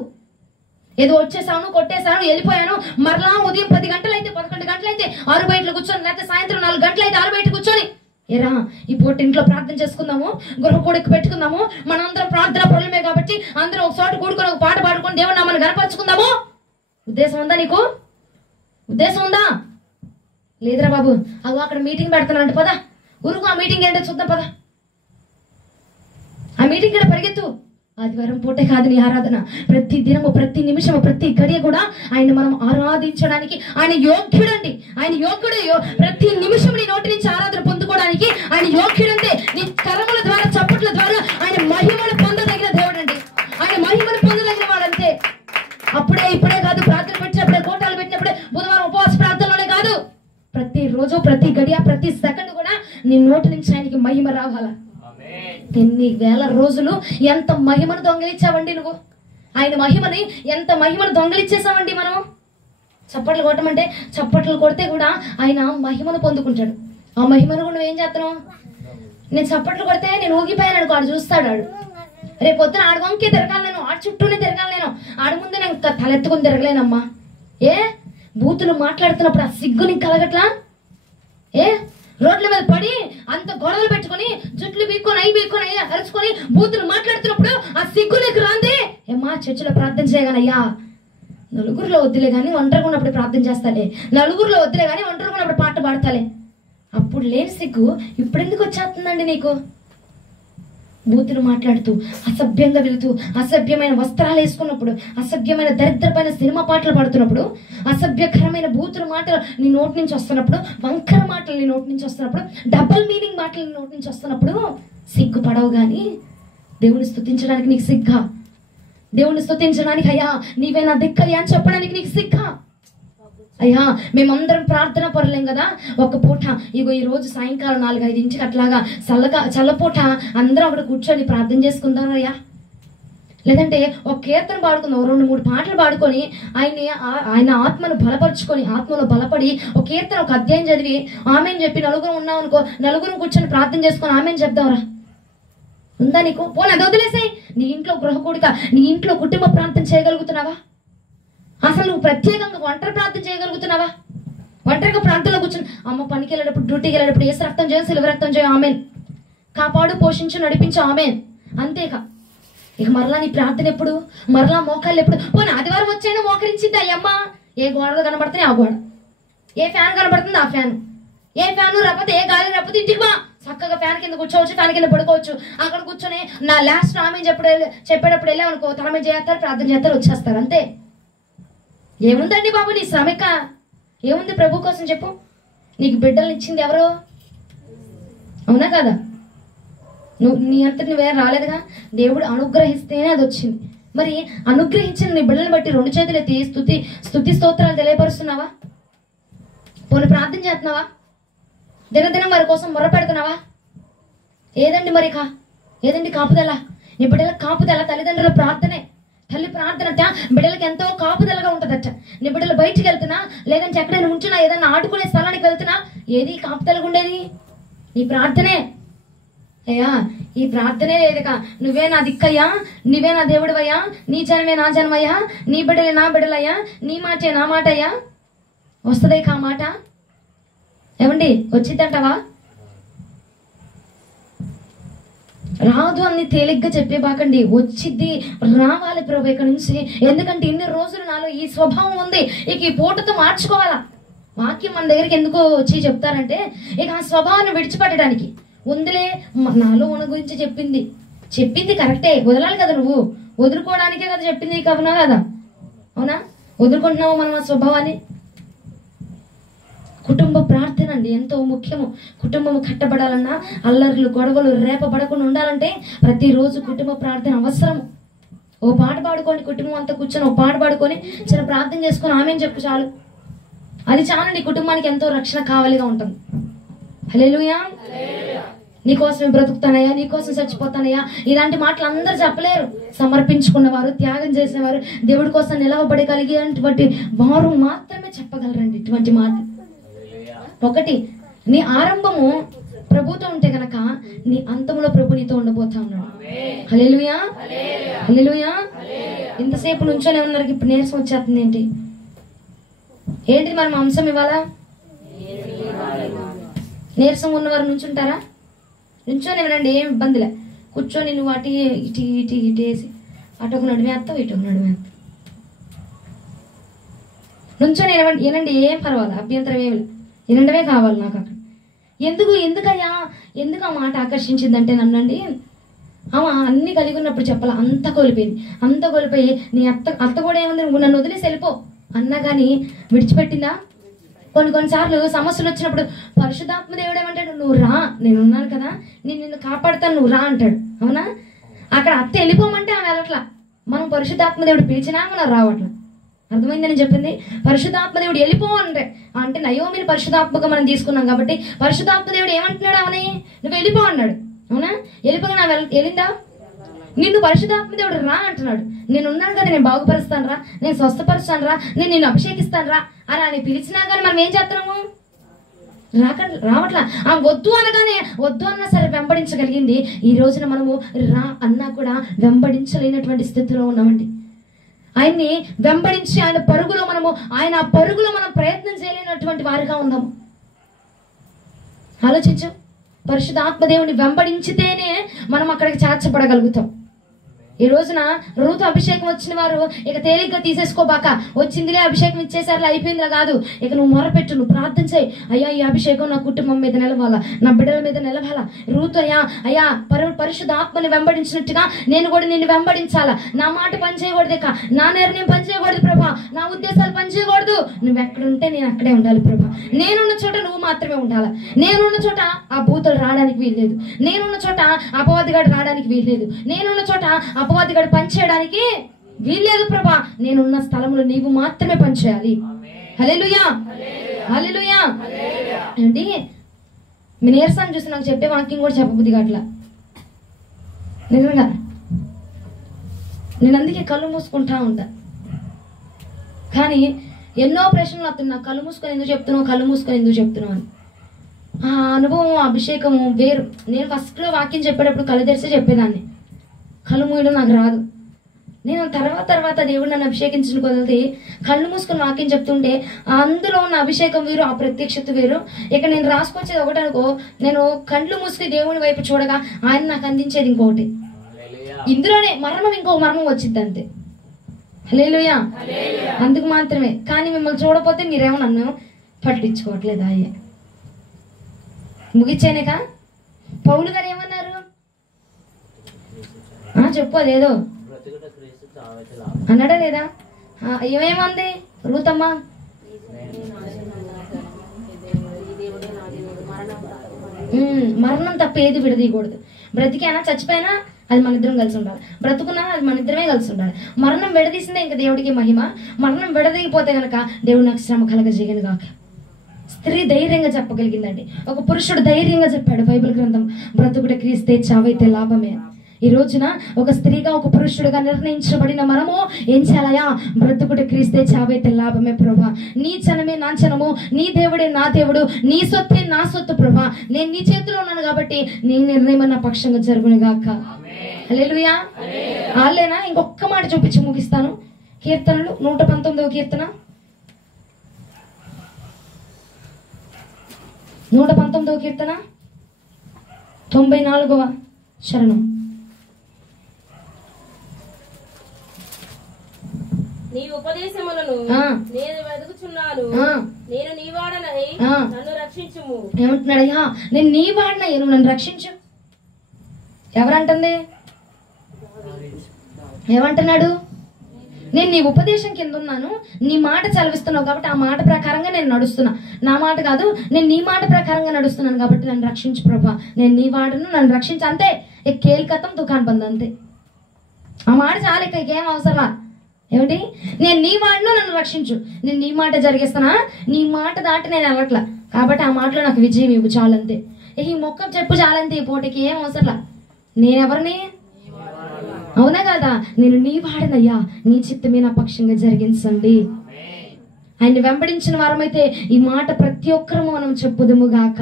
ఏదో వచ్చేసాను, కొట్టేశాను, వెళ్ళిపోయాను, మరలా ఉదయం 10 గంటలైతే 11 గంటలైతే 6 బయటలు కూర్చొని, లేకపోతే సాయంత్రం 4 గంటలైతే 6 బయట కూర్చొని, ఏరా ఈ పూట ఇంట్లో ప్రార్థన చేసుకుందాము, గృహ కూడికి పెట్టుకుందాము, మనందరం ప్రార్థన పరులమే కాబట్టి అందరం ఒక చోట కూడుకొని ఒక పాట పాడుకొని దేవుడు నామని గనపరుచుకుందాము. ఉద్దేశం ఉందా నీకు? ఉద్దేశం ఉందా? లేదురా బాబు, అగో అక్కడ మీటింగ్ పెడతానంట, పదా ఊరుకు, ఆ మీటింగ్ ఏంటో చూద్దాం, పదా ఆ మీటింగ్ కూడా పరిగెత్తు. ఆదివారం పూటే కాదు నీ ఆరాధన, ప్రతి దినము, ప్రతి నిమిషము, ప్రతి గడియ కూడా ఆయన మనం ఆరాధించడానికి ఆయన యోగ్యుడండి. ఆయన యోగ్యుడు. ప్రతి నిమిషం నీ నోటి నుంచి ఆరాధన పొందుకోవడానికి ఆయన యోగ్యుడంటే. నీ కరముల ద్వారా, చప్పట్ల ద్వారా ఆయన మహిమను పొందదగిన దేవుడు అండి. ఆయన మహిమను పొందదగిన వాడంతే. అప్పుడే ఇప్పుడే కాదు, ప్రార్థన పెట్టినప్పుడే, కోటాలు పెట్టినప్పుడే, బుధవారం ఉపవాస ప్రార్థనలోనే కాదు, ప్రతిరోజు, ప్రతి గడియ, ప్రతి సెకండ్ కూడా నీ నోటి నుంచి ఆయనకి మహిమ రావాలా. ఎన్ని వేల రోజులు ఎంత మహిమను దొంగలిచ్చావండి నువ్వు. ఆయన మహిమని, ఎంత మహిమను దొంగలిచ్చేసావండి మనం. చప్పట్లు కొట్టమంటే చప్పట్లు కొడితే కూడా ఆయన మహిమను పొందుకుంటాడు. ఆ మహిమను కూడా నువ్వేం చేస్తున్నావు? నేను చప్పట్లు కొడితే నేను ఊగిపోయాను అనుకో, ఆడు చూస్తాడు. ఆడు రేపు పొద్దున ఆడు వంకే తిరగాలి, నేను ఆడు చుట్టూనే తిరగాలి, నేను ఆడి ముందే నేను తలెత్తుకుని తిరగలేనమ్మా. ఏ బూతులు మాట్లాడుతున్నప్పుడు ఆ సిగ్గు నీకు కలగట్లా? ఏ రోడ్ల మీద పడి అంత గొడవలు పెట్టుకుని, జుట్లు బీక్కొని అరుచుకొని బూతులు మాట్లాడుతున్నప్పుడు ఆ సిగ్గు నీకు రాంది? ఏమ్మా చర్చిలో ప్రార్థన చేయగానయ్యా, నలుగురిలో వద్దులే కానీ ఒంటరిగా ఉన్నప్పుడు ప్రార్థన చేస్తాలే, నలుగురిలో వద్దులే కానీ ఒంటరిగా ఉన్నప్పుడు పాట పాడతాలే. అప్పుడు లేని సిగ్గు ఇప్పుడు ఎందుకు వచ్చేస్తుందండి నీకు? బూతులు మాట్లాడుతూ, అసభ్యంగా వెళుతూ, అసభ్యమైన వస్త్రాలు వేసుకున్నప్పుడు, అసభ్యమైన దరిద్రమైన సినిమా పాటలు పాడుతున్నప్పుడు, అసభ్యకరమైన బూతుల మాటలు నీ నోటి నుంచి వస్తున్నప్పుడు, వంకర మాటలు నీ నోటి నుంచి వస్తున్నప్పుడు, డబుల్ మీనింగ్ మాటలు నీ నోటి నుంచి వస్తున్నప్పుడు సిగ్గుపడవు. కానీ దేవుని స్తుతించడానికి నీకు సిగ్గా? దేవుని స్తుతించడానికి అయ్యా నీవే నా దిక్కయ్యా అని చెప్పడానికి నీకు సిగ్గా? అయ్యా మేమందరం ప్రార్థన పరులేం కదా, ఒక పూట ఇగో ఈ రోజు సాయంకాలం 4-5 ఇంటికి అట్లాగా చల్లపూట అందరం అక్కడ కూర్చొని ప్రార్థన చేసుకుందాం అయ్యా. లేదంటే ఒక కీర్తన పాడుకుందాం, 2-3 పాటలు పాడుకొని ఆయన ఆత్మను బలపరుచుకొని, ఆత్మలో బలపడి ఒక కీర్తన, ఒక అధ్యాయం చదివి ఆమెను చెప్పి నలుగురు ఉన్నాం అనుకో, నలుగురు కూర్చొని ప్రార్థన చేసుకొని ఆమెను చెప్దాంరా. ఉందా నీకు? పోనీ అది వదిలేసాయి. నీ ఇంట్లో గృహ కూడిక, నీ ఇంట్లో కుటుంబ ప్రార్థన చేయగలుగుతున్నావా? అసలు నువ్వు ప్రత్యేకంగా ఒంటరి ప్రార్థన చేయగలుగుతున్నావా? ఒంటరిగా ప్రాంతంలో కూర్చొని అమ్మ పనికి వెళ్ళేటప్పుడు, డ్యూటీకి వెళ్ళేటప్పుడు ఏసు రక్తం చేయం, సిలువ రక్తం చేయం, ఆమెన్, కాపాడు, పోషించు, నడిపించు, ఆమెన్, అంతేకా. ఇక మరలా నీ ప్రార్థన ఎప్పుడు? మరలా మోకాళ్ళు ఎప్పుడు? పోనీ ఆదివారం వచ్చైనా మోకరించింది అయ్యమ్మ. ఏ గోడ కనబడుతుంది ఆ గోడ, ఏ ఫ్యాన్ కనబడుతుంది ఆ ఫ్యాన్, ఏ ఫ్యాను రాకపోతే, ఏ గాలి రాకపోతే ఇంటికి బా, చక్కగా ఫ్యాన్ కింద కూర్చోవచ్చు, ఫ్యాన్ కింద పడుకోవచ్చు. అక్కడ కూర్చొని నా లాస్ట్ ఆమె చెప్పేటప్పుడు వెళ్ళామనుకో, తల మీద చేస్తారు, ప్రార్థన చేస్తారు, వచ్చేస్తారు, అంతే. ఏముందండి బాబు నీ శ్రమిక? ఏముంది ప్రభు కోసం చెప్పు? నీకు బిడ్డలు ఇచ్చింది ఎవరు? అవునా కదా? నీ అంతటి నువ్వే రాలేదుగా, దేవుడు అనుగ్రహిస్తేనే అది వచ్చింది. మరి అనుగ్రహించిన నీ బిడ్డలను బట్టి 2 చేతులు ఎత్తి స్తుతి స్తోత్రాలు తెలియపరుస్తున్నావా? పోనీ ప్రార్థన చేస్తున్నావా? దినదినం వారి కోసం మొర పెడుతున్నావా? ఏదండి మరి ఏదండి కాపుదల? నీ బిడ్డల కాపుదల తల్లిదండ్రుల ప్రార్థనే. తల్లి ప్రార్థనట బిడ్డలకి ఎంతో కాపుదలగా ఉంటుందట. నీ బిడ్డలు బయటికి వెళ్తున్నా, లేదంటే ఎక్కడైనా ఉంటున్నా, ఏదైనా ఆడుకునే స్థలానికి వెళ్తున్నా, ఏది కాపుదలగా ఉండేది? నీ ప్రార్థనే. అయ్యా ఈ ప్రార్థనే లేదుగా, నువ్వే నా దిక్కయ్యా, నువ్వే నా దేవుడివయ్యా, నీ జనమే నా జనమయ్యా, నీ బిడ్డలే నా బిడ్డలయ్యా, నీ మాటే నా మాట అయ్యా. వస్తుందే కా మాట? ఏమండి వచ్చిద్దంటావా? రాదు అని తేలిగ్గా చెప్పేబాకండి, వచ్చిద్ది, రావాలి ప్రభు ఇక్కడ నుంచి. ఎందుకంటే ఇన్ని రోజులు నాలో ఈ స్వభావం ఉంది, ఇక ఈ పూటతో మార్చుకోవాలా. వాక్యం మన దగ్గరికి ఎందుకు వచ్చి చెప్తారంటే, ఇక ఆ స్వభావాన్ని విడిచిపెట్టడానికి. ఉందిలే, నాలో మన గురించి చెప్పింది కరెక్టే, వదలాలి కదా, నువ్వు వదులుకోవడానికే కదా చెప్పింది, అవునా కదా? అవునా? వదులుకుంటున్నావు మనం ఆ స్వభావాన్ని. కుటుంబ ప్రార్థన అండి ఎంతో ముఖ్యము. కుటుంబం కట్టబడాలన్నా, అల్లర్లు గొడవలు రేపబడకుండా ఉండాలంటే ప్రతిరోజు కుటుంబ ప్రార్థన అవసరం. ఓ పాట పాడుకొని కుటుంబం అంతా కూర్చొని ఓ పాట పాడుకొని చిన్న ప్రార్థన చేసుకొని ఆమెను చెప్పు చాలు. అది చాలండి, కుటుంబానికి ఎంతో రక్షణ కావాలిగా ఉంటుంది. హల్లెలూయా. నీకోసం బ్రతుకుతానయ్యా, నీకోసం చచ్చిపోతానయ్యా, ఇలాంటి మాటలు అందరూ చెప్పలేరు. సమర్పించుకున్నవారు, త్యాగం చేసేవారు, దేవుడి కోసం నిలవబడగలిగేటువంటి వారు మాత్రమే చెప్పగలరండి ఇటువంటి మాట. ఒకటి, నీ ఆరంభము ప్రభుతో ఉంటే గనక నీ అంతంలో ప్రభు నీతో ఉండబోతా ఉన్నాడు. హల్లెలూయా, హల్లెలూయా. ఇంతసేపు నుంచోనే ఉన్నారు, ఇప్పుడు నీరసం వచ్చేస్తుంది. ఏంటి మరి అంశం ఇవ్వాలా? నీరసం ఉన్నవారు నుంచుంటారా? నుంచోని వినండి, ఏం ఇబ్బందిలే. కూర్చొని నువ్వు అటు ఇటు ఇటు ఇటు వేసి అటు ఒక నడిమేస్తావు, ఇటు ఒక నడిమేస్తావు. నుంచొని వినండి, ఏం పర్వాలేదు, అభ్యంతరం ఏమి లేదు. వినడమే కావాలి నాకు అక్కడ. ఎందుకయ్యా ఎందుకు ఆ మాట ఆకర్షించిందంటే నన్నండి, అన్ని కలిగి ఉన్నప్పుడు చెప్పాల, అంత కోల్పోయి నీ అత్త కూడా ఏముంది, నువ్వు నన్ను వదిలేసి వెళ్ళిపో అన్నా కానీ విడిచిపెట్టిందా? కొన్నిసార్లు సమస్యలు వచ్చినప్పుడు పరిశుద్ధాత్మ దేవుడు ఏమంటాడు, నువ్వు రా, నేను ఉన్నాను కదా, నేను నిన్ను కాపాడుతాను, నువ్వు రా అంటాడు. అవునా? అక్కడ అత్త వెళ్ళిపోమంటే ఆమె వెళ్ళట్లా, మనం పరిశుద్ధాత్మ దేవుడు పిలిచినా మనం రావట్లా. అర్థమైందని చెప్పింది. పరిశుద్ధాత్మ దేవుడు వెళ్ళిపో అంటే నయోమిని పరిశుద్ధాత్మగా మనం తీసుకున్నాం కాబట్టి పరిశుద్ధాత్మ దేవుడు ఏమంటున్నాడు, అవని నువ్వు వెళ్ళిపో అన్నాడు. అవునా? వెళ్ళిపోగా నా వెళ్ళిందా? నిన్ను పరిశుద్ధాత్మ దేవుడు రా అంటున్నాడు. నేను ఉన్నాను కదా, నేను బాగుపరుస్తాను రా, నేను స్వస్థపరుస్తాను రా, నేను నిన్ను అభిషేకిస్తాను రా అని ఆయన పిలిచినా కానీ మనం ఏం చేస్తున్నాము? రావట్లా. వద్దు అనగానే వద్దు అన్నా సరే వెంబడించగలిగింది. ఈ రోజున మనము రా అన్నా కూడా వెంబడించలేనటువంటి స్థితిలో ఉన్నామండి. ఆయన్ని వెంబడించి ఆయన పరుగులో మనం ప్రయత్నం చేయలేనటువంటి వారిగా ఉన్నాము. ఆలోచించు, పరిశుద్ధాత్మ దేవుని వెంబడించితేనే మనం అక్కడికి చేర్చబడగలుగుతాం. ఈ రోజున రూతు అభిషేకం వచ్చిన వారు ఇక తేలిగ్గా తీసేసుకోబాక, వచ్చిందిలే అభిషేకం ఇచ్చేసారులే అయిపోయిందిలా కాదు. ఇక నువ్వు మొరపెట్టు, నువ్వు ప్రార్థన చేయి, అయ్యా ఈ అభిషేకం నా కుటుంబం మీద నిలవాలా, నా బిడ్డల మీద నిలవాలా. రూతు అయ్యా పరిశుద్ధ ఆత్మని వెంబడించినట్టుగా నేను కూడా నిన్ను వెంబడించాలా. నా మాట పని చేయకూడదు, ఇక నా నిర్ణయం పని చేయకూడదు ప్రభా, నా ఉద్దేశాలు పని చేయకూడదు. నువ్వు ఎక్కడుంటే నేను అక్కడే ఉండాలి ప్రభా. నేనున్న చోట నువ్వు మాత్రమే ఉండాలా. నేనున్న చోట ఆ భూతులు రావడానికి వీల్లేదు, నేనున్న చోట అపవాదిగాడు రావడానికి వీల్లేదు, నేనున్న చోట అపవాదిగాడు పనిచేయడానికి వీల్లేదు ప్రభా. నేనున్న స్థలంలో నీవు మాత్రమే పనిచేయాలి. హల్లెలూయా, హల్లెలూయా. ఏంటి మీ నీరసాన్ని చూసి నాకు చెప్పే వాక్యం కూడా చెప్పబుద్ధి కావట్లా నిజంగా. నేను అందుకే కళ్ళు మూసుకుంటా ఉంటా. కానీ ఎన్నో ప్రశ్నలు వస్తున్నాయి, కళ్ళు మూసుకొని ఎందుకు చెప్తున్నావు అని. ఆ అనుభవం, అభిషేకము వేరు. నేను ఫస్ట్లో వాక్యం చెప్పేటప్పుడు కళ్ళు తెరిచి చెప్పేదాన్ని, కళ్ళు మూయడం నాకు రాదు. నేను తర్వాత దేవుడు నన్ను అభిషేకించిన కొద్దీ కళ్ళు మూసుకొని వాక్యం చెప్తుంటే అందులో ఉన్న అభిషేకం వేరు, ఆ ప్రత్యక్షత వేరు. ఇక నేను రాసుకొచ్చేది ఒకటి అనుకో, నేను కళ్ళు మూసుకుని దేవుని వైపు చూడగా ఆయన నాకు అందించేది ఇంకొకటి. ఇందులోనే మర్మం ఇంకొక మర్మం వచ్చింది అంతే. హల్లెలూయా. అందుకు మాత్రమే. కానీ మిమ్మల్ని చూడపోతే మీరేమో నన్ను పట్టించుకోవట్లేదు. అయ్యే ముగిచ్చానేకా. పౌలు గారు ఏమన్నారు చెప్పు, అదేదో అన్నాడా లేదా? ఏమేమంది రూతమ్మా? మరణం తప్ప ఏది విడదీయకూడదు. బ్రతికైనా చచ్చిపోయినా అది మన ఇద్దరం కలిసి ఉండాలి, బ్రతుకున్నా అది మన ఇద్దరమే కలిసి ఉండాలి. మరణం విడదీసిందే ఇంకా దేవుడికి మహిమ. మరణం విడదీగిపోతే గనక దేవుడు నాకు శ్రమ కలగజేయను గాక. స్త్రీ ధైర్యంగా చెప్పగలిగిందండి, ఒక పురుషుడు ధైర్యంగా చెప్పాడు బైబిల్ గ్రంథం, బ్రతుకుడు క్రీస్తే చావైతే లాభమే. ఈ రోజున ఒక స్త్రీగా ఒక పురుషుడుగా నిర్ణయించబడిన మనము ఏం చేయాలయా? బ్రతుకుడు క్రీస్తే చావైతే లాభమే ప్రభా. నీ జనమే నా జనము, నీ దేవుడే నా దేవుడు, నీ సొత్తే నా సొత్తు ప్రభా. నేను నీ చేతిలో ఉన్నాను కాబట్టి నీ నిర్ణయం నా పక్షంగా జరుగును గాక. హల్లెలూయా. ఆలేనా? ఇంకొక మాట చూపించి ముగిస్తాను. కీర్తనలు 119వ కీర్తన, 119వ కీర్తన 94వ శరణం. నీ ఉపదేశములను నేను వెతుకుచున్నాను, నేను నీ వాడనై నన్ను రక్షించుము. ఏమంటున్నాడయ్యా? నేను నీ వాడనయ్యా, నువ్వు నన్ను రక్షించు. ఎవరంటుంది? ఏమంటున్నాడు? నేను నీ ఉపదేశం కింద ఉన్నాను, నీ మాట చదివిస్తున్నావు కాబట్టి ఆ మాట ప్రకారంగా నేను నడుస్తున్నా. నా మాట కాదు, నేను నీ మాట ప్రకారంగా నడుస్తున్నాను కాబట్టి నన్ను రక్షించు ప్రభా. నేను నీ వాడను, నన్ను రక్షించు. అంతే. కేల్కతం దుకాన్ బంద్. అంతే. ఆ మాట చాలు, ఇక ఏం అవసరమా? ఏమిటి? నేను నీ వాడను, నన్ను రక్షించు. నేను నీ మాట జరిగిస్తానా? నీ మాట దాటి నేను వెళ్ళట్లా కాబట్టి ఆ మాటలో నాకు విజయం ఇవ్వు చాలు. అంతే. ఈ మొక్క చెప్పు చాలంతే, ఈ పూటకి ఏం అవసరంలా. నేనెవరిని? అవునా కదా? నేను నీ వాడనయ్యా, నీ చిత్తమే నా పక్షంగా జరిగించండి. ఆయన్ని వెంబడించిన వారమైతే ఈ మాట ప్రతి ఒక్కరము మనం చెప్పుదుము గాక.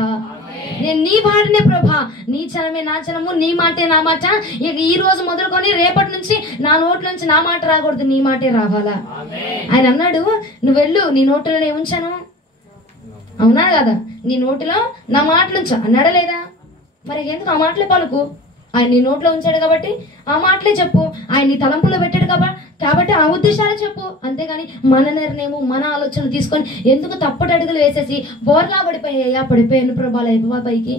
నేను నీ వాడినే ప్రభా, నీ జనమే నా జనము, నీ మాటే నా మాట. ఇక ఈ రోజు మొదలుకొని రేపటి నుంచి నా నోట్ల నుంచి నా మాట రాకూడదు, నీ మాటే రావాలా. ఆయన అన్నాడు, నువ్వు వెళ్ళు, నీ నోటిలో నేను ఉంచాను. అవునా కదా? నీ నోటిలో నా మాటలు ఉంచా అన్నాడా లేదా? మరి ఎందుకు ఆ మాటలే పలుకు? ఆయన నీ నోట్లో ఉంచాడు కాబట్టి ఆ మాటలే చెప్పు. ఆయన నీ తలంపులో పెట్టాడు కాబట్టి ఆ ఉద్దేశాలే చెప్పు. అంతేగాని మన నిర్ణయము, మన ఆలోచనలు తీసుకొని ఎందుకు తప్పటి అడుగులు వేసేసి బోర్లా పడిపోయాను ప్రభాలు అయిపోయి.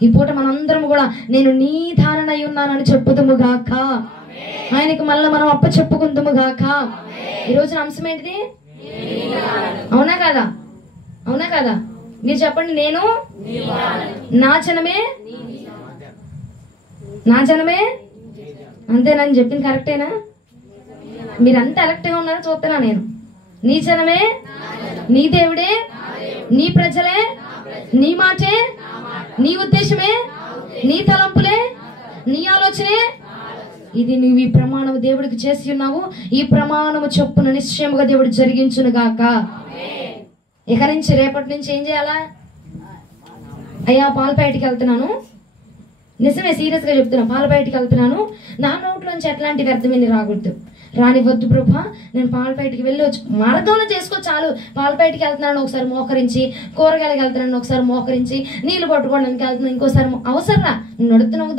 ఈ పూట మనందరం కూడా నేను నీ ధారణ అయి ఉన్నానని చెప్పుదుము గాక. ఆయనకి మళ్ళీ మనం అప్ప చెప్పుకుందుము గాక. ఈ రోజున అంశం ఏంటిది? అవునా కదా? అవునా కదా? మీరు చెప్పండి. నేను నా జనమే, నా జనమే, అంతేనని చెప్పింది కరెక్టేనా? మీరంతా కరెక్ట్గా ఉన్నారో చూస్తున్నా నేను. నీ జనమే, నీ దేవుడే, నీ ప్రజలే, నీ మాటే, నీ ఉద్దేశమే, నీ తలంపులే, నీ ఆలోచనే. ఇది నువ్వు ఈ ప్రమాణము దేవుడికి చేసి ఉన్నావు. ఈ ప్రమాణము చొప్పున నిశ్చయముగా దేవుడు జరిగించును గాక. ఇక నుంచి రేపటి నుంచి ఏం చేయాలా? అయ్యా పాలపేటకి వెళ్తున్నాను, నిజమే సీరియస్ గా చెప్తున్నా, పాలపేటకి వెళ్తున్నాను, నా నోట్లోంచి ఎట్లాంటి వ్యర్థమేమి రానివద్దు ప్రభా. నేను పాలపేటకి వెళ్ళొచ్చు, మార్గంలో చేసుకో చాలు. పాలపేటకి వెళ్తున్నాను ఒకసారి మోకరించి, కూరగాయలకి వెళ్తున్నాను ఒకసారి మోకరించి, నీళ్లు పట్టుకోవడానికి వెళ్తున్నాను ఇంకోసారి అవసరంలా. నువ్వు నడుతున్నావు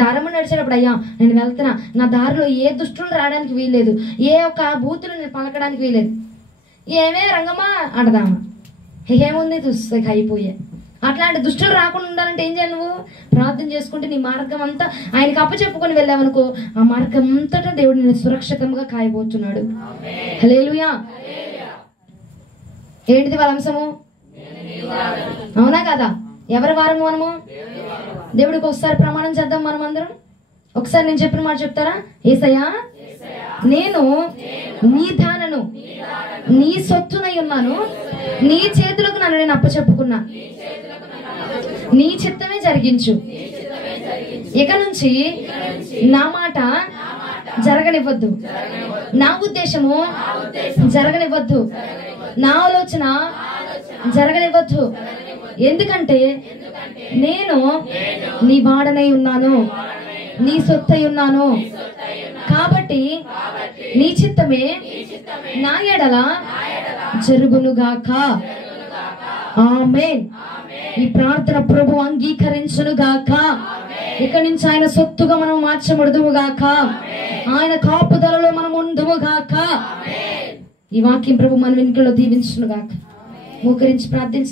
దారమ్మ నడిచేటప్పుడు, అయ్యా నేను వెళ్తున్నా, నా దారిలో ఏ దుష్టులు రావడానికి వీల్లేదు, ఏ ఒక్క బూతులు నేను పలకడానికి వీల్లేదు. ఏమే రంగమ్మా అంటదామా, ఏముంది దుస్తకి అయిపోయా. అట్లాంటి దుష్టులు రాకుండా ఉండాలంటే ఏం చేయాలి? నువ్వు ప్రార్థన చేసుకుంటే నీ మార్గం అంతా ఆయనకి అప్పచెప్పుకొని వెళ్ళావనుకో, ఆ మార్గం అంతటా దేవుడు నేను సురక్షితంగా కాయబోతున్నాడు. హల్లెలూయా. ఏంటిది వాళ్ళ అంశము? అవునా కదా? ఎవరి వారము మనము? దేవుడికి ఒకసారి ప్రమాణం చేద్దాం మనం అందరం. ఒకసారి నేను చెప్పిన మాట చెప్తారా? యేసయ్యా, నేను నీ దానను, నీ సొత్తునై ఉన్నాను, నీ చేతులకు నన్ను నేను అప్పచెప్పుకున్నా, నీ చిత్తమే జరిగించు. ఇక నుంచి నా మాట జరగనివ్వద్దు, నా ఉద్దేశము జరగనివ్వద్దు, నా ఆలోచన జరగనివ్వద్దు. ఎందుకంటే నేను నీ వాడనై ఉన్నాను, నీ సొత్తై ఉన్నాను. కాబట్టి నీ చిత్తమే నా ఎడల జరుగునుగాక. ఆమేన్. ఈ ప్రార్థన ప్రభు అంగీకరించును గాక. ఇక నుంచి ఆయన సొత్తుగా మనం మార్చబడుదుము గాక. ఆయన కాపుదలలో మనం ఉందుము గాక. ఈ వాక్యం ప్రభు మన వెనుకలో దీవించును గాక. మోకరించి ప్రార్థించ